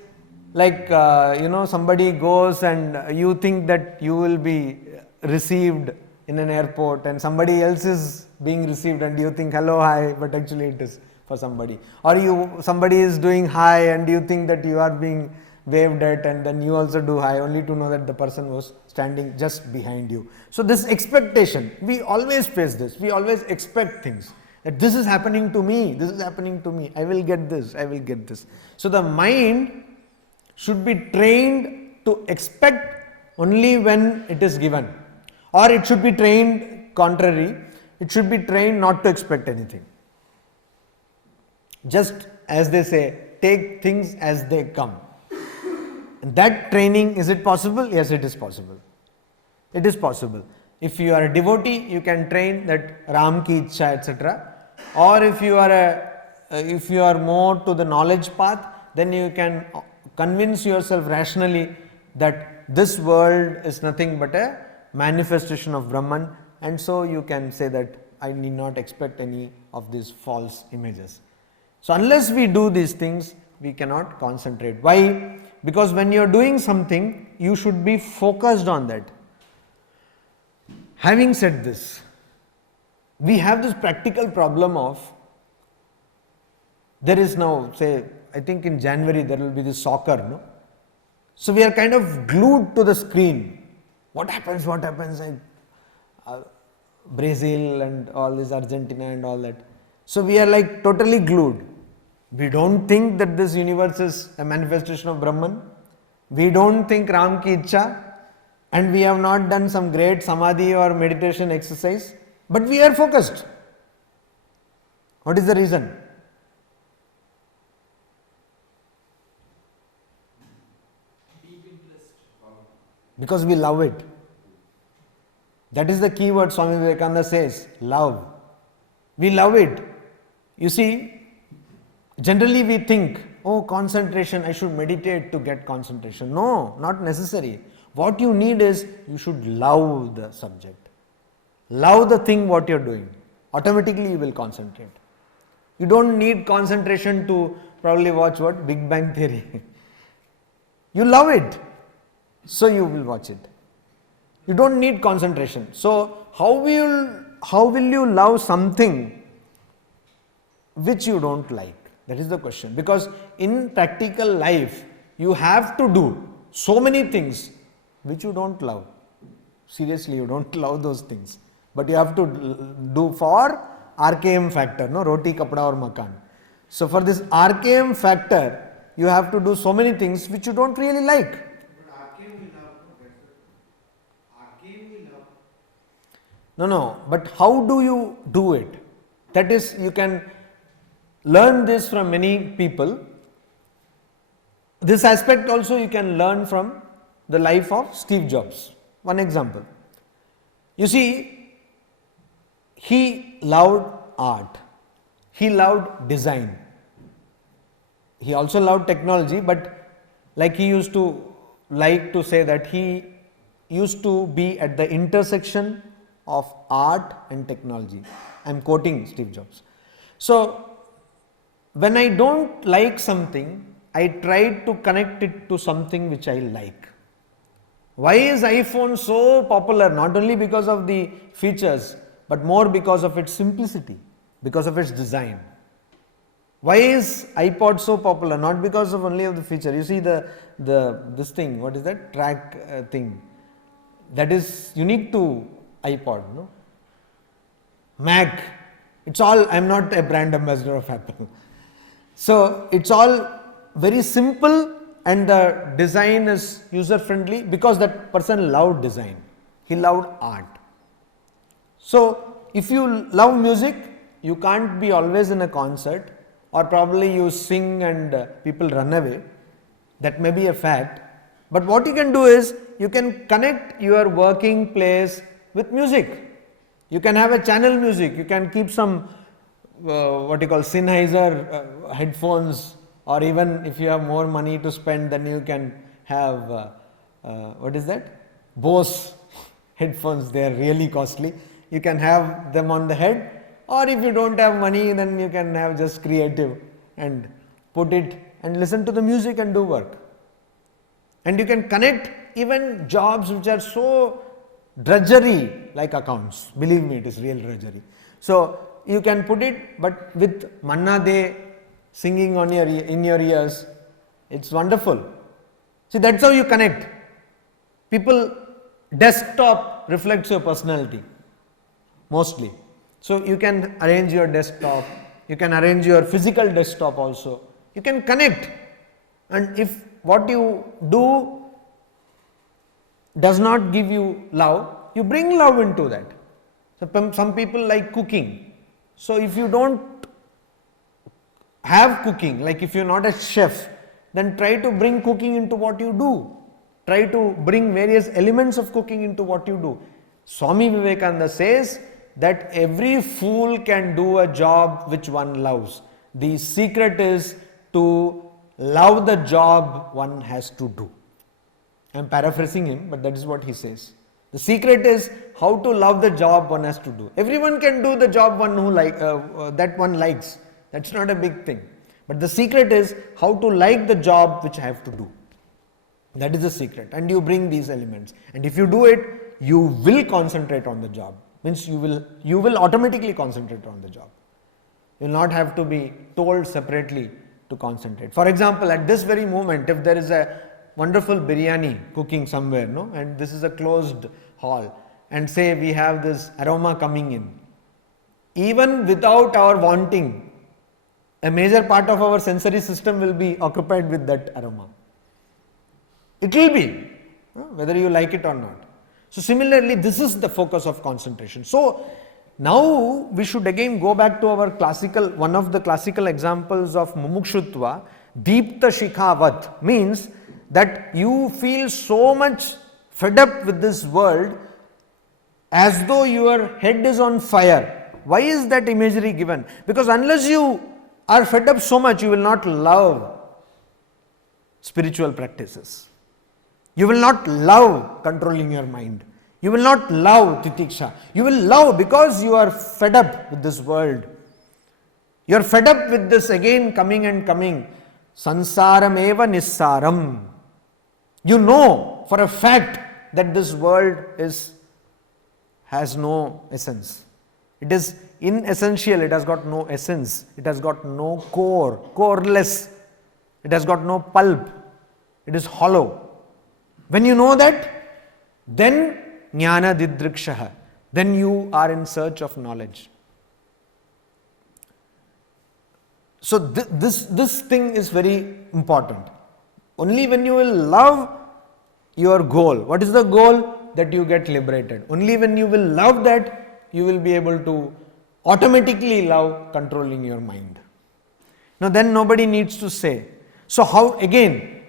like, somebody goes and you think that you will be received in an airport, and somebody else is being received and you think hello, hi, but actually it is for somebody. Or somebody is doing hi and you think that you are being waved at, and then you also do hi, only to know that the person was standing just behind you. So this expectation, we always face this, we always expect things. That this is happening to me, this is happening to me, I will get this, I will get this. So the mind should be trained to expect only when it is given, or it should be trained contrary, it should be trained not to expect anything. Just as they say, take things as they come. And that training, is it possible? Yes, it is possible. It is possible. If you are a devotee, you can train that Ram ki Ichcha, etc. Or if you are more to the knowledge path, then you can convince yourself rationally that this world is nothing but a manifestation of Brahman, and so you can say that I need not expect any of these false images. So unless we do these things, we cannot concentrate. Why? Because when you are doing something, you should be focused on that. Having said this, we have this practical problem of, there is now, say, I think in January there will be this soccer, no? So we are kind of glued to the screen. What happens, Brazil and all this, Argentina and all that. So we are like totally glued. We don't think that this universe is a manifestation of Brahman. We don't think Ram ki Ichcha. and we have not done some great samadhi or meditation exercise, but we are focused. What is the reason? Deep interest. Because we love it. That is the key word Swami Vivekananda says, love. We love it. You see, generally we think, oh, concentration, I should meditate to get concentration. No, not necessary. What you need is, you should love the subject. Love the thing what you are doing. Automatically you will concentrate. You don't need concentration to probably watch what? Big Bang Theory. You love it, so you will watch it. You don't need concentration. So how will you love something which you don't like? That is the question. Because in practical life, you have to do so many things which you don't love. Seriously, you don't love those things. But you have to do for RKM factor, no? Roti, kapda or makan. So for this RKM factor, you have to do so many things which you don't really like. But RKM we love, no? That's the RKM we love. No, but how do you do it? That is, you can learn this from many people. This aspect also you can learn from the life of Steve Jobs. One example. You see, he loved art. He loved design. He also loved technology, but like he used to like to say that he used to be at the intersection of art and technology. I am quoting Steve Jobs. So, when I don't like something, I try to connect it to something which I like. Why is iPhone so popular? Not only because of the features, but more because of its simplicity, because of its design. Why is iPod so popular? Not because of only of the feature. You see this thing, what is that track thing? That is unique to iPod, no? Mac, it's all, I am not a brand ambassador of Apple. So it's all very simple and the design is user friendly because that person loved design. He loved art. So if you love music, you can't be always in a concert, or probably you sing and people run away. That may be a fact. But what you can do is, you can connect your working place with music. You can have a channel music. You can keep some what you call Sennheiser headphones, or even if you have more money to spend, then you can have what is that? Bose headphones. They are really costly. You can have them on the head, or if you don't have money, then you can have just creative and put it and listen to the music and do work. And you can connect even jobs which are so drudgery like accounts. Believe me, it is real drudgery. So you can put it, but with Manna De singing on in your ears, it's wonderful. See, that's how you connect. People, desktop reflects your personality mostly. So you can arrange your desktop, you can arrange your physical desktop also. You can connect, and if what you do does not give you love, you bring love into that. So some people like cooking. So if you don't have cooking, like if you're not a chef, then try to bring cooking into what you do. Try to bring various elements of cooking into what you do. Swami Vivekananda says that every fool can do a job which one loves. The secret is to love the job one has to do. I am paraphrasing him, but that is what he says. The secret is how to love the job one has to do. Everyone can do the job that one likes. That's not a big thing. But the secret is how to like the job which I have to do. That is the secret. And you bring these elements. And if you do it, you will concentrate on the job. Means you will automatically concentrate on the job. You will not have to be told separately to concentrate. For example, at this very moment, if there is a wonderful biryani cooking somewhere, no, and this is a closed hall, and say we have this aroma coming in, even without our wanting, a major part of our sensory system will be occupied with that aroma. It will be. whether you like it or not. So similarly, this is the focus of concentration. So now we should again go back to our classical, one of the classical examples of mumukshutva, deepta shikhavat, means that you feel so much fed up with this world as though your head is on fire. Why is that imagery given? Because unless you are fed up so much, you will not love spiritual practices. You will not love controlling your mind. You will not love titiksha. You will love because you are fed up with this world. You are fed up with this again coming and coming. Sansaram eva nissaram. You know for a fact that this world has no essence. It is inessential, it has got no essence, it has got no core, coreless, it has got no pulp, it is hollow. When you know that, then jnana didrikshaha, then you are in search of knowledge. So this thing is very important. Only when you will love your goal. What is the goal? That you get liberated. Only when you will love that, you will be able to automatically love controlling your mind. Now then nobody needs to say. So how, again,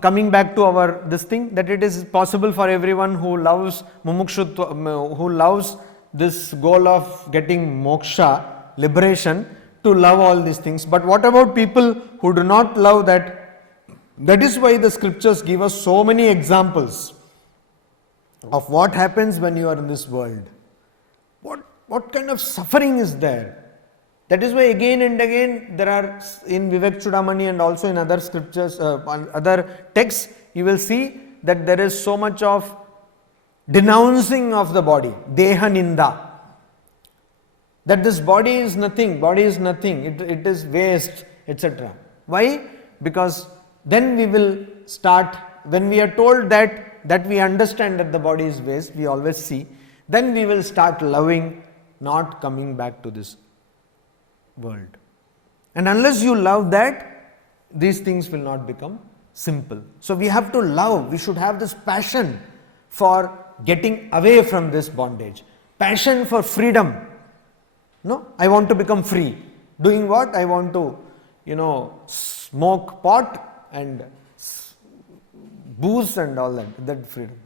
coming back to our this thing, that it is possible for everyone who loves mumukshutva, who loves this goal of getting moksha, liberation, to love all these things. But what about people who do not love that? That is why the scriptures give us so many examples of what happens when you are in this world. What kind of suffering is there? That is why again and again there are in Vivek Chudamani and also in other scriptures, other texts, you will see that there is so much of denouncing of the body, deha ninda. That this body is nothing, it is waste, etc. Why? Because then we will start, when we are told that we understand that the body is waste, we always see, then we will start loving, not coming back to this world. And unless you love that, these things will not become simple. So we have to love, we should have this passion for getting away from this bondage, passion for freedom. No, I want to become free. Doing what? I want to, smoke pot and booze and all that freedom.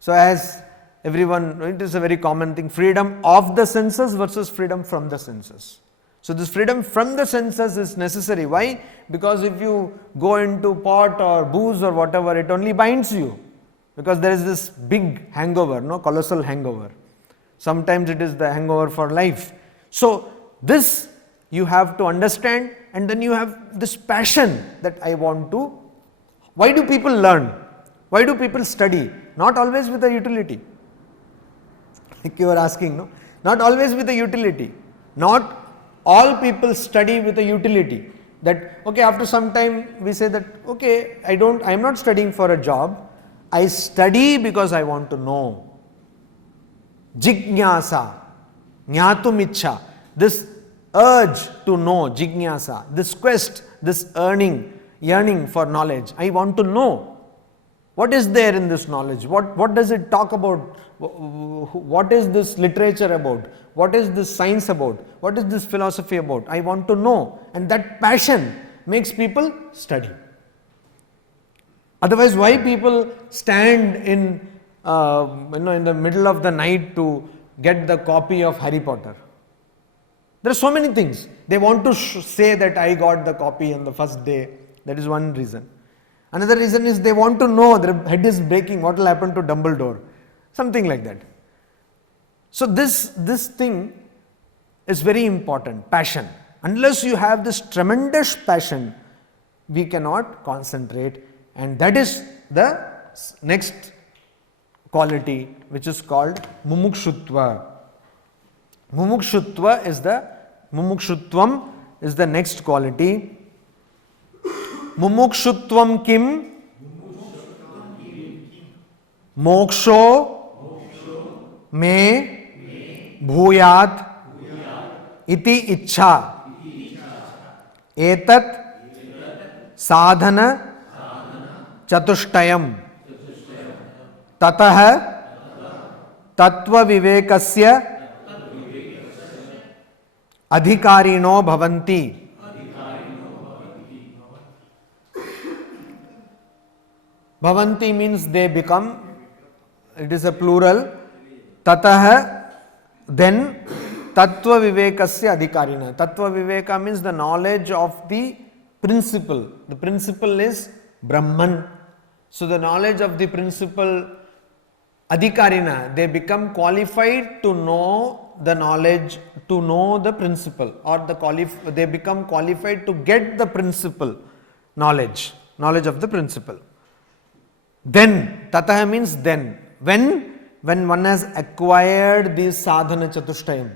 So as everyone, it is a very common thing, freedom of the senses versus freedom from the senses. So this freedom from the senses is necessary. Why? Because if you go into pot or booze or whatever, it only binds you. Because there is this big hangover, colossal hangover. Sometimes it is the hangover for life. So this you have to understand, and then you have this passion that I want to. Why do people learn? Why do people study? Not always with a utility. Like you are asking, no? Not always with a utility. Not all people study with a utility. That, okay, after some time we say that, okay, I am not studying for a job. I study because I want to know. Jignasa, jnatum ichha, this urge to know, jignasa, this quest, this yearning for knowledge. I want to know what is there in this knowledge, what does it talk about, what is this literature about, what is this science about, what is this philosophy about. I want to know, and that passion makes people study. Otherwise, why people stand in the middle of the night to get the copy of Harry Potter? There are so many things. They want to say that I got the copy on the first day. That is one reason. Another reason is they want to know, their head is breaking, what will happen to Dumbledore. Something like that. So this thing is very important, passion. Unless you have this tremendous passion, we cannot concentrate, and that is the next quality, which is called mumukshutva. Mumukshutvam is the next quality. Mumukshutvam kim? Moksho me bhuyat iti ichha. Etat sadhana chatushtayam. ततः तत्व विवेकस्य अधिकारिणो भवन्ति. Bhavanti means they become, it is a plural. Tatah, then Tattva Vivekasya Adhikarina. Tattva Viveka means the knowledge of the principle. The principle is Brahman. So the knowledge of the principle Adhikarina, they become qualified to know the knowledge, to know the principle, or they become qualified to get the principle knowledge of the principle. Then, tatah means then. When one has acquired this sadhana chatushtayam,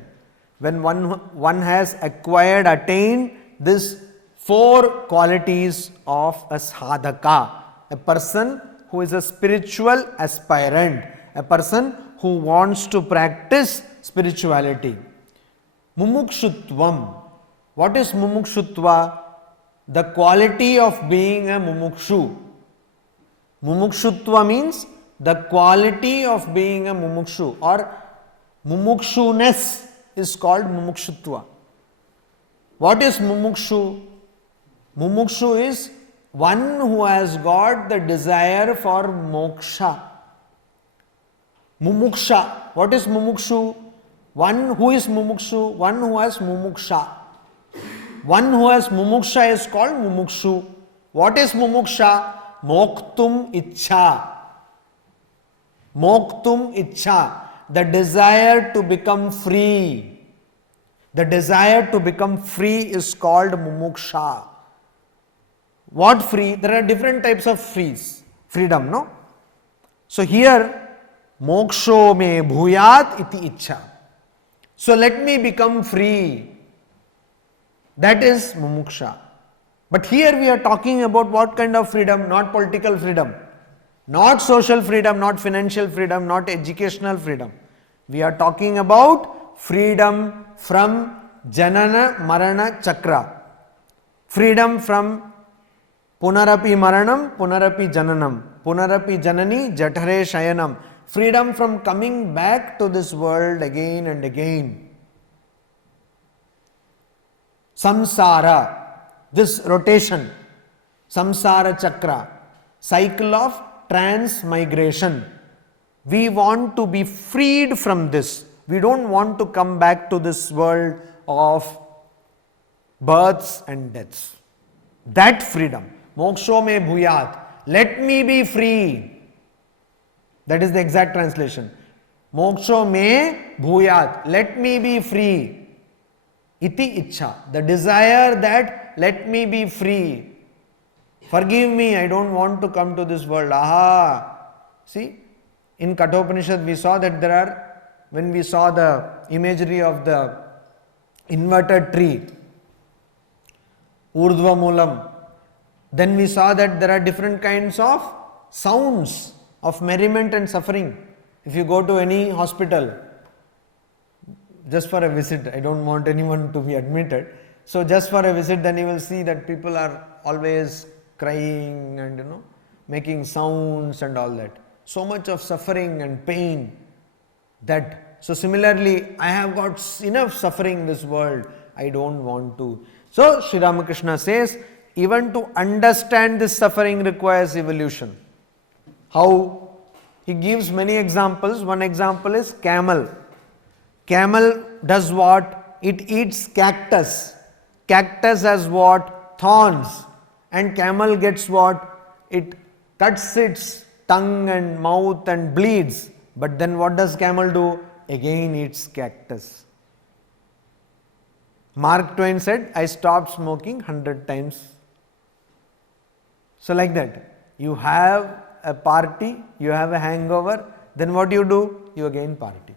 when one has attained this 4 qualities of a sadhaka, a person who is a spiritual aspirant, a person who wants to practice spirituality. Mumukshutvam. What is mumukshutva? The quality of being a mumukshu. Mumukshutva means the quality of being a mumukshu, or mumukshunes is called mumukshutva. What is mumukshu? Mumukshu is one who has got the desire for moksha. Mumuksha. What is mumukshu? One who is mumukshu, one who has mumuksha. One who has mumuksha is called mumukshu. What is mumuksha? Moktum ichha. Moktum ichha. The desire to become free. The desire to become free is called mumuksha. What free? There are different types of freedom, no? So here, moksho me bhuyat iti ichha. So let me become free. That is mumuksha. But here we are talking about what kind of freedom? Not political freedom, not social freedom, not financial freedom, not educational freedom. We are talking about freedom from janana marana chakra. Freedom from punarapi maranam, punarapi jananam, punarapi janani jathare shayanam. Freedom from coming back to this world again and again. Samsara, this rotation, samsara chakra, cycle of transmigration. We want to be freed from this. We don't want to come back to this world of births and deaths. That freedom, moksho me bhuyat, let me be free. That is the exact translation. Moksho me bhuyat, let me be free. Iti ichha, the desire that let me be free. Forgive me, I don't want to come to this world. Aha! See, in Kathopanishad we saw that when we saw the imagery of the inverted tree, Urdhva Moolam, then we saw that there are different kinds of sounds of merriment and suffering. If you go to any hospital, just for a visit, I don't want anyone to be admitted. So just for a visit, then you will see that people are always crying and making sounds and all that. So much of suffering and pain that. So similarly, I have got enough suffering in this world. I don't want to. So Sri Ramakrishna says, even to understand this suffering requires evolution. How? He gives many examples. One example is camel. Camel does what? It eats cactus. Cactus has what? Thorns. And camel gets what? It cuts its tongue and mouth and bleeds. But then what does camel do? Again eats cactus. Mark Twain said, I stopped smoking 100 times. So like that. You have a party, you have a hangover, then what do? You again party.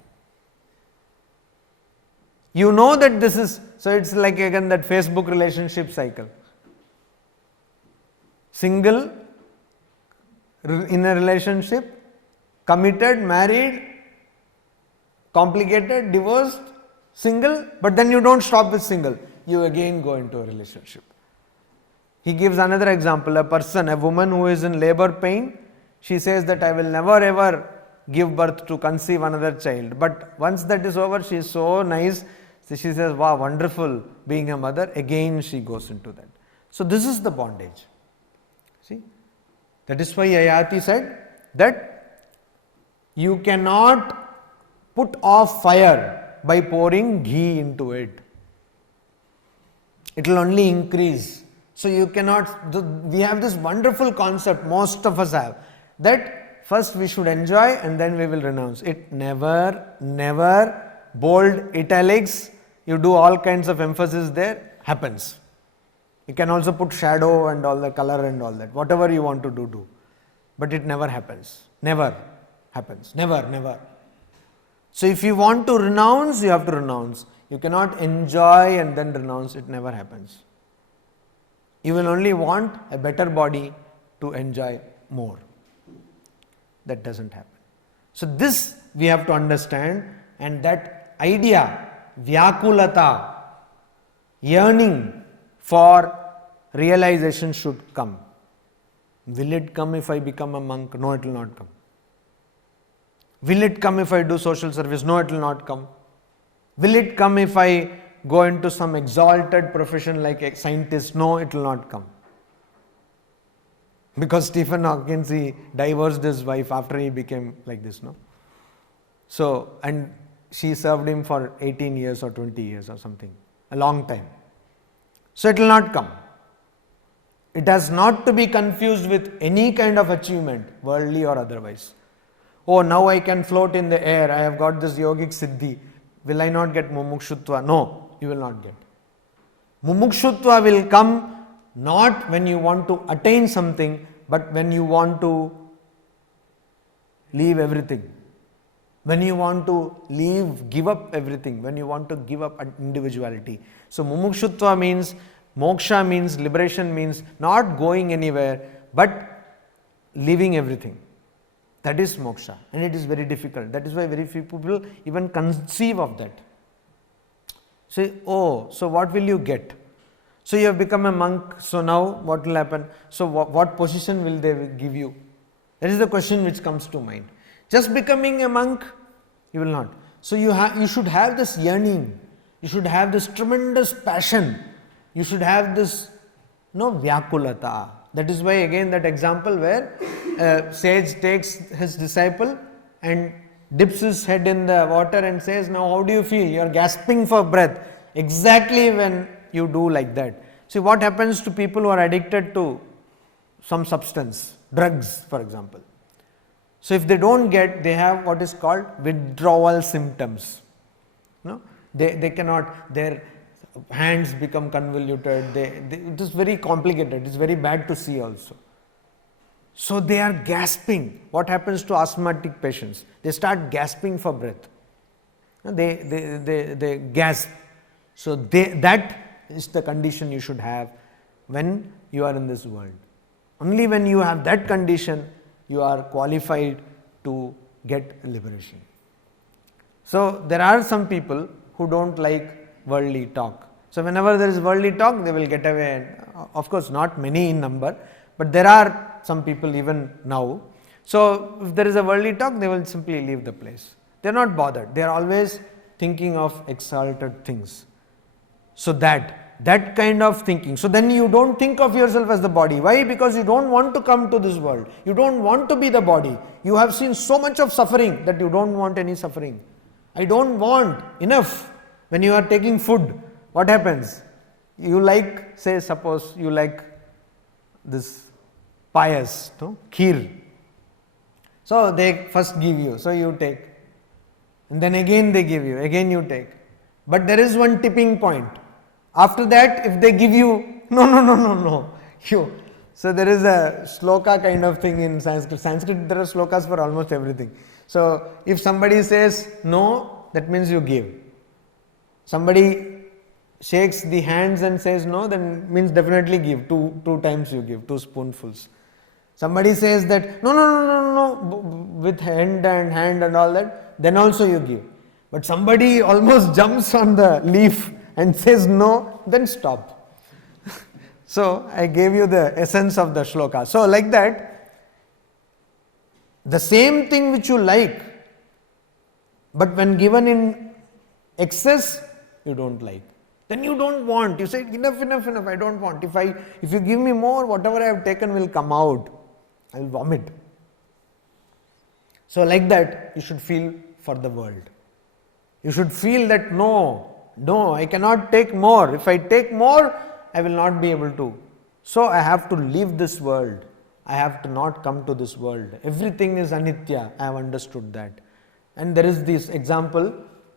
You know that this is, so it's like again that Facebook relationship cycle. Single, in a relationship, committed, married, complicated, divorced, single, but then you don't stop with single. You again go into a relationship. He gives another example, a woman who is in labor pain, she says that I will never ever give birth to conceive another child. But once that is over, she is so nice. So she says, wow, wonderful being a mother. Again, she goes into that. So this is the bondage. See, that is why Yayati said that you cannot put off fire by pouring ghee into it. It will only increase. So you cannot, we have this wonderful concept, most of us have, that first we should enjoy and then we will renounce. It never, bold, italics, you do all kinds of emphasis there, happens. You can also put shadow and all the color and all that, whatever you want to do. But it never happens. Never happens. Never. So if you want to renounce, you have to renounce. You cannot enjoy and then renounce. It never happens. You will only want a better body to enjoy more. That doesn't happen. So this we have to understand, and that idea, vyakulata, yearning for realization should come. Will it come if I become a monk? No, it will not come. Will it come if I do social service? No, it will not come. Will it come if I go into some exalted profession like a scientist? No, it will not come. Because Stephen Hawking, he divorced his wife after he became like this, no? So, and she served him for 18 years or 20 years or something, a long time. So it will not come. It has not to be confused with any kind of achievement, worldly or otherwise. Oh, now I can float in the air, I have got this yogic siddhi. Will I not get mumukshutva? No, you will not get. Mumukshutva will come not when you want to attain something, but when you want to leave everything. When you want to give up everything, when you want to give up individuality. So mumukshutva means, moksha means, liberation means not going anywhere, but leaving everything. That is moksha, and it is very difficult. That is why very few people even conceive of that. Say, oh, so what will you get? So you have become a monk, so now what will happen? So what position will they give you? That is the question which comes to mind. Just becoming a monk, you will not. So you should have this yearning, you should have this tremendous passion, you should have this vyakulata. That is why again that example where a sage takes his disciple and dips his head in the water and says, now how do you feel? You are gasping for breath. Exactly when you do like that. See what happens to people who are addicted to some substance, drugs for example. So if they don't get, they have what is called withdrawal symptoms. They cannot, their hands become convoluted, it is very complicated, it is very bad to see also. So they are gasping. What happens to asthmatic patients? They start gasping for breath. They gasp. So that is the condition you should have when you are in this world. Only when you have that condition, you are qualified to get liberation. So there are some people who don't like worldly talk. So whenever there is worldly talk, they will get away. And of course, not many in number, but there are some people even now. So if there is a worldly talk, they will simply leave the place. They are not bothered. They are always thinking of exalted things. So that kind of thinking. So then you don't think of yourself as the body. Why? Because you don't want to come to this world. You don't want to be the body. You have seen so much of suffering that you don't want any suffering. I don't want enough. When you are taking food, what happens? You like, say suppose you like this payas, kheer. So they first give you, so you take. And then again they give you, again you take. But there is one tipping point. After that, if they give you, no. So there is a shloka kind of thing in Sanskrit. Sanskrit, there are slokas for almost everything. So if somebody says no, that means you give. Somebody shakes the hands and says no, then means definitely give. Two times you give, 2 spoonfuls. Somebody says that no, with hand and all that, then also you give. But somebody almost jumps on the leaf and says no, then stop. So I gave you the essence of the shloka. So like that, The same thing which you like, but when given in excess, you don't like. Then you don't want. You say, enough, enough, enough, I don't want. If you give me more, whatever I have taken will come out. I will vomit. So like that, you should feel for the world. You should feel that no, I cannot take more. If I take more, I will not be able to. So I have to leave this world. I have to not come to this world. Everything is anitya. I have understood that. And there is this example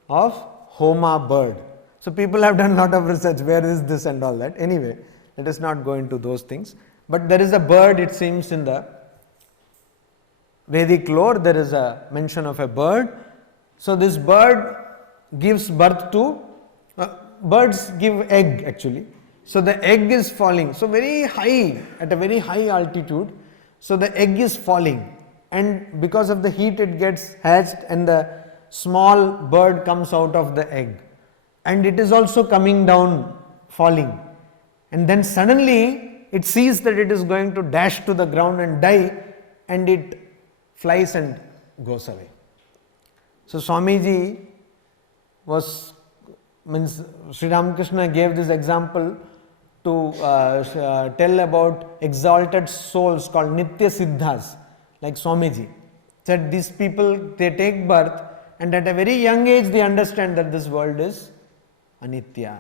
of Homa bird. So people have done a lot of research. Where is this and all that? Anyway, let us not go into those things. But there is a bird, it seems, in the Vedic lore. There is a mention of a bird. So this bird gives birth to, birds give egg actually. So the egg is falling. So very high, at a very high altitude. So the egg is falling. And because of the heat, it gets hatched and the small bird comes out of the egg. And it is also coming down, falling. And then suddenly it sees that it is going to dash to the ground and die, and it flies and goes away. So Swamiji Sri Ramakrishna gave this example to tell about exalted souls called Nitya Siddhas, like Swamiji. Said these people, they take birth and at a very young age they understand that this world is anitya.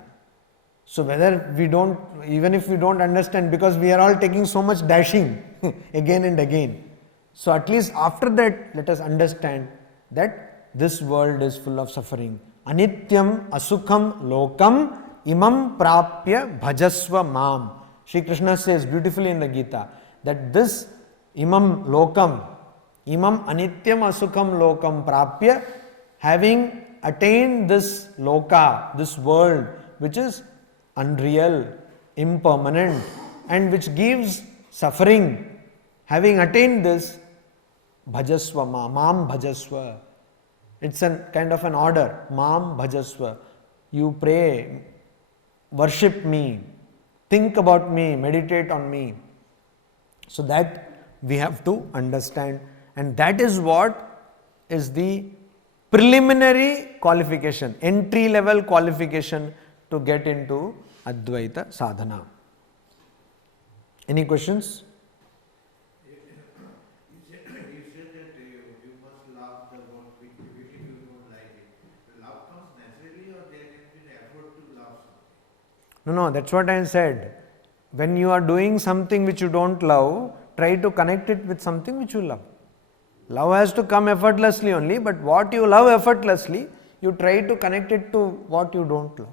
So whether we don't, even if we don't understand, because we are all taking so much dashing again and again. So at least after that, let us understand that this world is full of suffering. Anityam asukham lokam imam prapya bhajasva mam. Shri Krishna says beautifully in the Gita that this imam lokam, imam anityam asukham lokam prapya, having attained this loka, this world which is unreal, impermanent and which gives suffering, having attained this, bhajasva mam bhajasva. It's a kind of an order, mam bhajasva. You pray, worship me, think about me, meditate on me. So that we have to understand, and that is what is the preliminary qualification, entry level qualification to get into Advaita sadhana. Any questions? You said that you must love the one which if you don't like it. Love comes naturally, or there can be an effort to love something? No, that's what I said. When you are doing something which you don't love, try to connect it with something which you love. Love has to come effortlessly only, but what you love effortlessly, you try to connect it to what you don't love.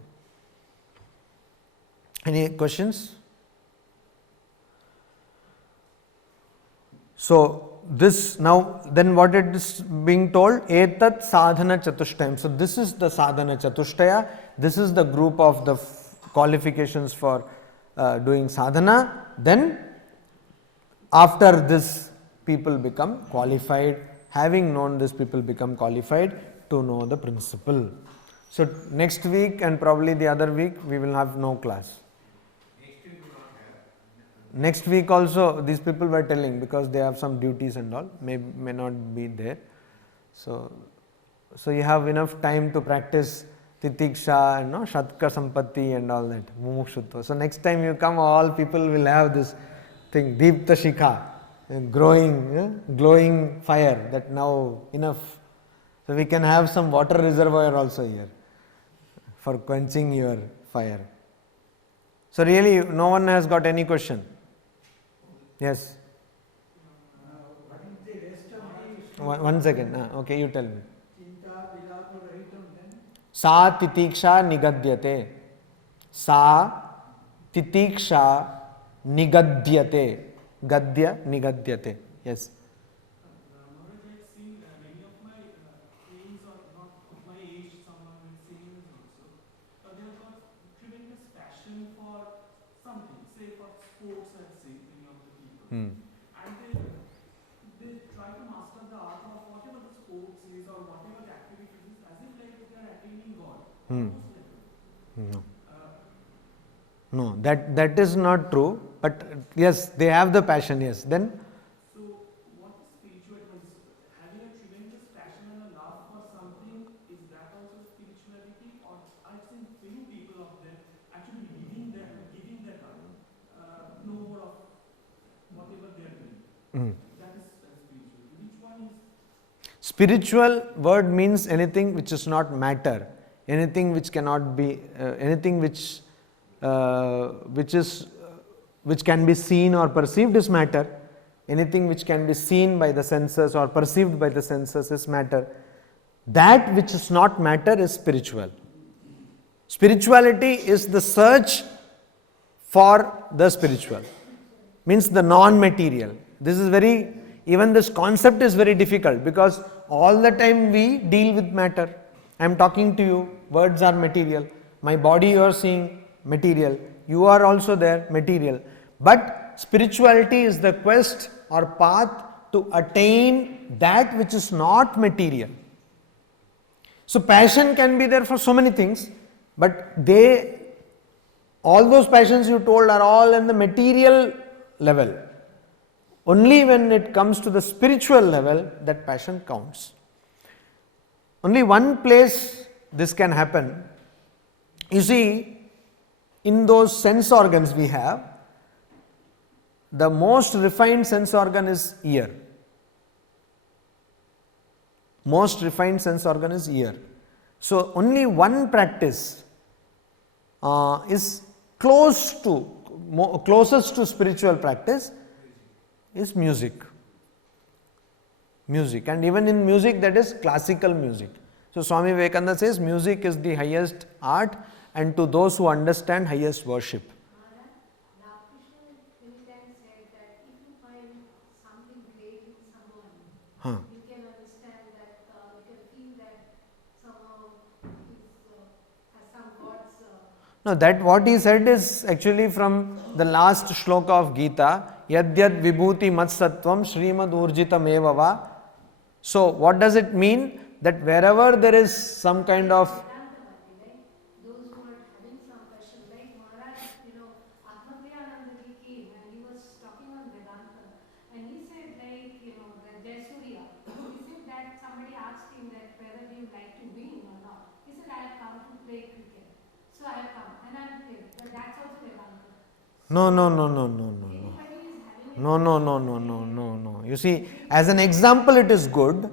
Any questions? So this now, then what it is being told? Etat sadhana chatushtayam. So this is the sadhana chatushtaya. This is the group of the qualifications for doing sadhana. Then after this, people become qualified. Having known this, people become qualified to know the principle. So next week and probably the other week, we will have no class. Next week also, these people were telling, because they have some duties and all, may not be there. So you have enough time to practice titiksha and shatka sampatti and all that, mumukshutva. So next time you come, all people will have this thing, deepta shikha, glowing fire, that now enough. So we can have some water reservoir also here for quenching your fire. So really, no one has got any question? Yes. What is the rest of the One second. Okay, you tell me. Chinta Vilapa Rahitam then? Sa titiksha nigadyate. Sa titiksha nigadyate. Gadya nigadyate. Yes. Maharaj, I have seen many of my friends or not of my age, someone in seniors also, they have got tremendous passion for something, say for sports, I'd say, many of the people. And they try to master the art of whatever the sports is or whatever the activity is, as if like they are attaining God. Almost like that. No, that is not true. But yes, they have the passion. Yes. Then So, what is spiritual advice? means? Spiritual word means anything which is not matter, anything which cannot be, anything which can be seen or perceived is matter. Anything which can be seen by the senses or perceived by the senses is matter. That which is not matter is spiritual. Spirituality is the search for the spiritual, means the non-material. This is very, even this concept is very difficult because all the time we deal with matter. I am talking to you, words are material. My body you are seeing, material. You are also there, material. But spirituality is the quest or path to attain that which is not material. So passion can be there for so many things, but all those passions you told are all in the material level. Only when it comes to the spiritual level that passion counts. Only one place this can happen. You see, in those sense organs we have, the most refined sense organ is ear. Most refined sense organ is ear. So only one practice is closest to spiritual practice is music. Music, and even in music, that is classical music. So Swami Vivekananda says music is the highest art, and to those who understand, highest worship. Ramakrishna many times said that if you find something great in someone, Huh. you can understand that, you can feel that somehow has some God's. No, that what he said is actually from the last shloka of Gita, Yadyad Vibhuti Matsattvam Srimad Urjitam Evava. So what does it mean? That wherever there is some kind of Those who are having some passion, like Maharaj, Atmapriyanandaji came and he was talking on Vedanta, and he said, like, the Jayasuriya, he said that somebody asked him that whether you like to win or not. He said, I have come to play cricket. So I have come and I am playing. But that's also Vedanta. no. Anybody is having No. You see, as an example it is good,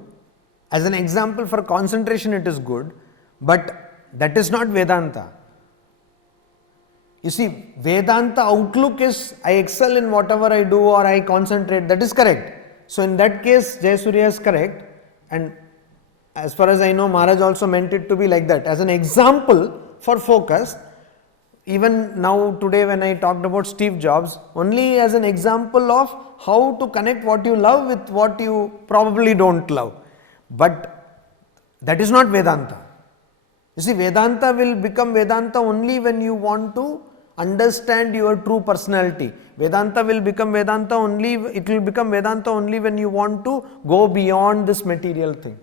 as an example for concentration it is good, but that is not Vedanta. You see, Vedanta outlook is I excel in whatever I do or I concentrate, that is correct. So in that case, Jayasuriya is correct, and as far as I know, Maharaj also meant it to be like that. As an example for focus, even now today when I talked about Steve Jobs, only as an example of how to connect what you love with what you probably don't love. But that is not Vedanta. You see, Vedanta will become Vedanta only when you want to understand your true personality. Vedanta will become Vedanta only, it will become Vedanta only when you want to go beyond this material thing.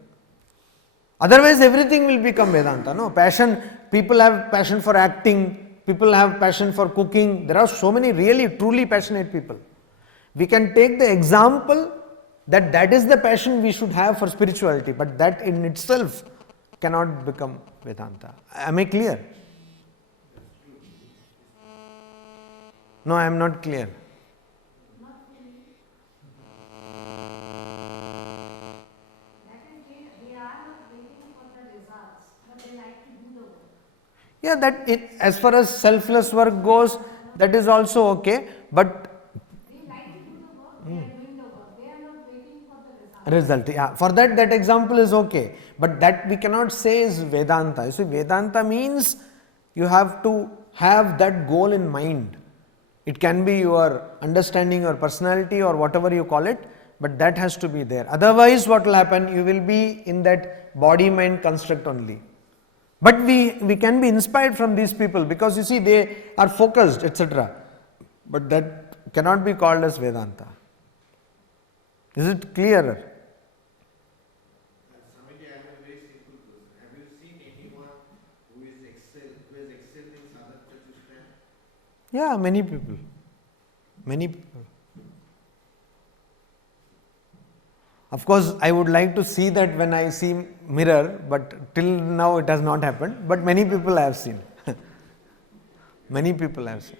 Otherwise everything will become Vedanta. No, passion, people have passion for acting, people have passion for cooking. There are so many really truly passionate people. We can take the example that is the passion we should have for spirituality, but that in itself cannot become Vedanta. Am I clear? No, I am not clear. they are not waiting for the results, but they like to do the work. Yeah, that as far as selfless work goes, that is also okay, but They like to do the work, they are doing the work. They are not waiting for the results. result, yeah, for that example is okay, but that we cannot say is Vedanta. You see, Vedanta means you have to have that goal in mind. It can be your understanding or personality or whatever you call it, but that has to be there. Otherwise what will happen, you will be in that body mind construct only. But we can be inspired from these people because you see they are focused, etc. But that cannot be called as Vedanta. Is it clearer? Swamiji, I have a very simple question. Have you seen anyone who has excelled in Sadhana Chatushtaya? Yeah, many people. Many people. Of course, I would like to see that when I see mirror, but till now it has not happened. But many people I have seen. Many people I have seen.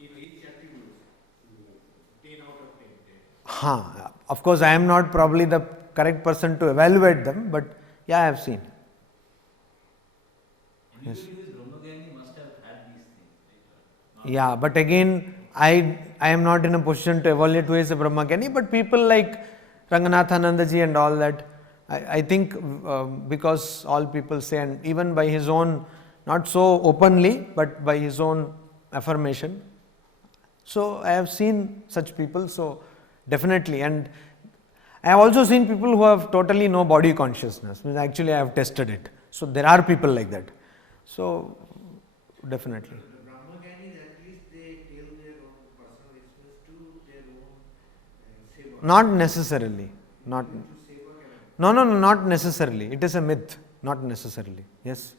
In each attribute, 10 out of 10. Of course, I am not probably the correct person to evaluate them, but yeah, I have seen. Yes. Usually this Brahmagyan must have had these things, right? Yeah, but again, I am not in a position to evaluate who is a Brahmagyan, but people like Ranganathanandaji and all that, I think because all people say, and even by his own, not so openly, but by his own affirmation. So I have seen such people, so definitely. And I have also seen people who have totally no body consciousness. Actually, I have tested it. So there are people like that. So definitely. The Brahmaganis, at least they tell their own personal experience to their own seva. Not necessarily. Not. To seva cannot. No, not necessarily. It is a myth. Not necessarily. Yes.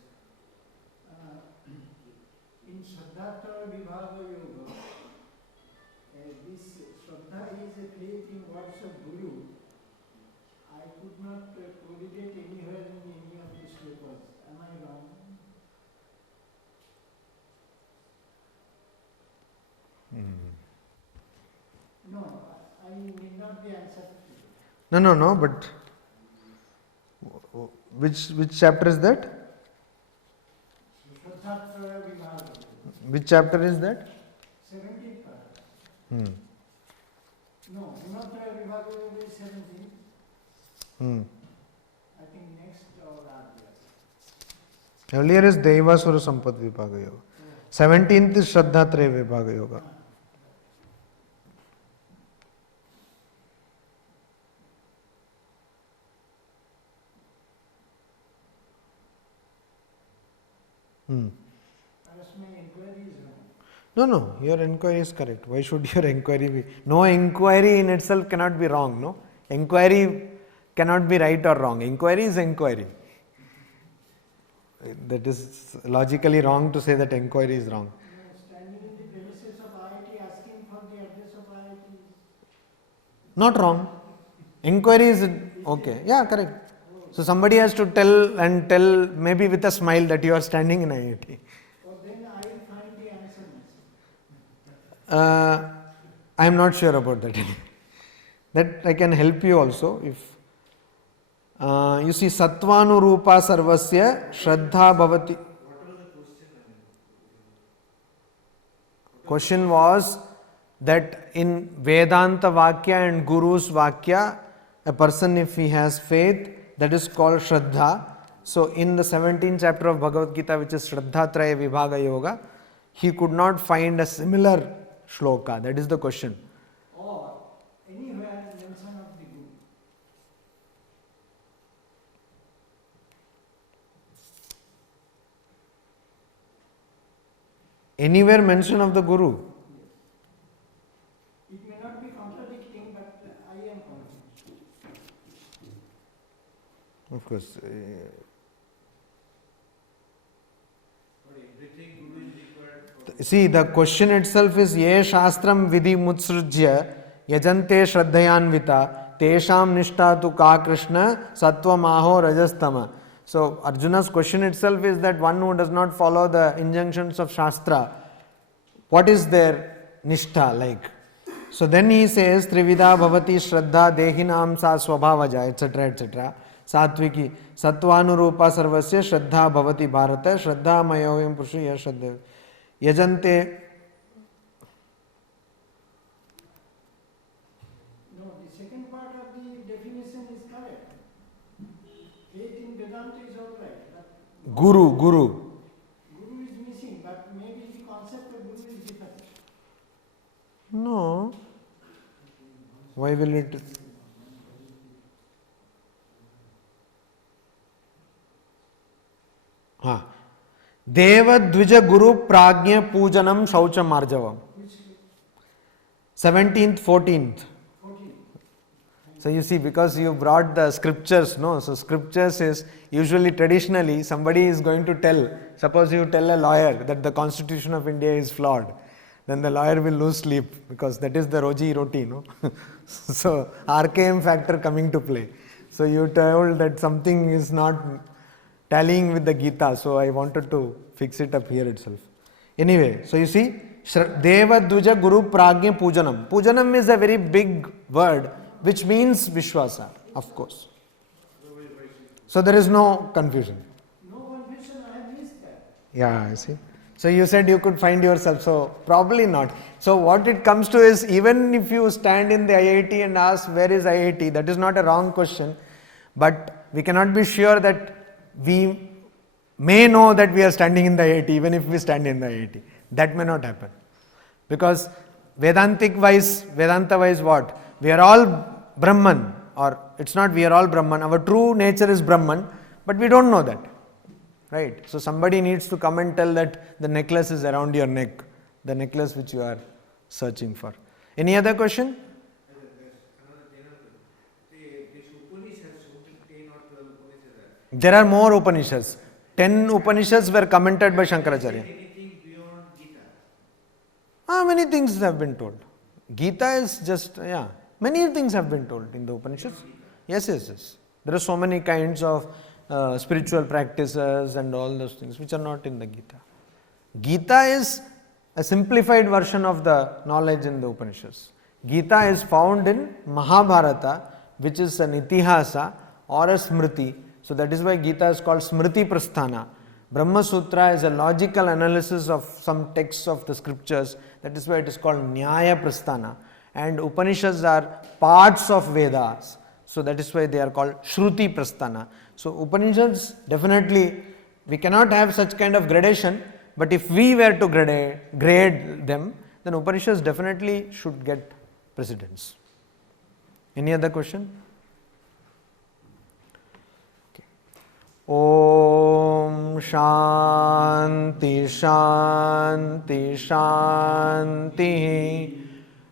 In Shraddha Vibhaga Yoga, this Shraddha is a faith in words of Guru. I could not correlate anywhere in any of the shlokas. Am I wrong? No, I need not be answered. No, but which chapter is that? Shraddha Vibhaga. Which chapter is that? 17th part. Hmm. No, Gunatra Vibhaga Yoga is 17th. I think next or earlier. Earlier is Devasura Sampad Vibhaga Yoga. 17th is Shraddhatraya Vibhaga Yoga. Perhaps my inquiry is wrong. No, your inquiry is correct. Why should your inquiry be? No inquiry in itself cannot be wrong, no? Inquiry cannot be right or wrong. Inquiry is inquiry. That is logically wrong to say that inquiry is wrong. Standing in the premises of IIT asking for the address of IIT. Not wrong. Inquiry is okay. Yeah, correct. So somebody has to tell maybe with a smile that you are standing in IIT. Or then I will find the answer myself. I am not sure about that. That I can help you also if you see Sattvanurupa Sarvasya Shraddha Bhavati. What was the question? Question was that in Vedanta Vakya and Guru's Vakya, a person if he has faith, that is called Shraddha. So in the 17th chapter of Bhagavad Gita, which is Shraddhatraya Vibhaga Yoga, he could not find a similar shloka. That is the question. Or anywhere mention of the Guru. Anywhere mention of the Guru. It may not be contradicting, but I am confused. Of course. For everything Guru is required for. See, the question itself is Ye Shastram Vidhi Mutsrujya Yajante Shraddhayanvita Tesham Nishtatu Ka Krishna Sattva Rajastama. So Arjuna's question itself is that one who does not follow the injunctions of Shastra, what is their nishtha like? So then he says Trivida Bhavati Shraddha Dehinam Sa Swabhavaja, etc. etc. Satviki Sattvanurupa Sarvasya Shraddha Bhavati Bharata Shraddha Mayoyam Purusha Shraddha Yajante. No, the second part of the definition is correct. Faith in Vedanta is all right, but Guru. Guru is missing, but maybe the concept of Guru is different. No. Why will it? Devadvija Guru Pragnya Pujanam Shaucha Marjavam. 17th, 14th. So you see, because you brought the scriptures, no? So scriptures is usually traditionally somebody is going to tell, suppose you tell a lawyer that the Constitution of India is flawed, then the lawyer will lose sleep because that is the Roji Roti, no? So RKM factor coming to play. So you told that something is not tallying with the Gita, so I wanted to fix it up here itself. Anyway, so you see, Deva Dvija Guru Pragya Pujanam. Pujanam is a very big word which means Vishwasa. Of course. So there is no confusion. No confusion, I have missed that. Yeah, I see. So you said you could find yourself, so probably not. So what it comes to is, even if you stand in the IIT and ask where is IIT, that is not a wrong question, but we cannot be sure that we may know that we are standing in the IIT even if we stand in the IIT. That may not happen. Because Vedantic wise, Vedanta wise what? We are all Brahman, or it's not we are all Brahman, our true nature is Brahman, but we don't know that. Right? So somebody needs to come and tell that the necklace is around your neck, the necklace which you are searching for. Any other question? There are more Upanishads. 10 Upanishads were commented by Shankaracharya. Anything beyond Gita? Many things have been told. Gita is just, many things have been told in the Upanishads. Yes. There are so many kinds of spiritual practices and all those things which are not in the Gita. Gita is a simplified version of the knowledge in the Upanishads. Gita is found in Mahabharata, which is an itihasa or a smriti. So that is why Gita is called Smriti Prasthana. Brahma Sutra is a logical analysis of some texts of the scriptures. That is why it is called Nyaya Prasthana. And Upanishads are parts of Vedas. So that is why they are called Shruti Prasthana. So Upanishads, definitely we cannot have such kind of gradation, but if we were to grade them, then Upanishads definitely should get precedence. Any other question? Okay. Om Shanti Shanti Shanti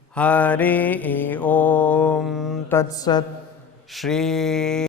Hari Om Tat Sat Shri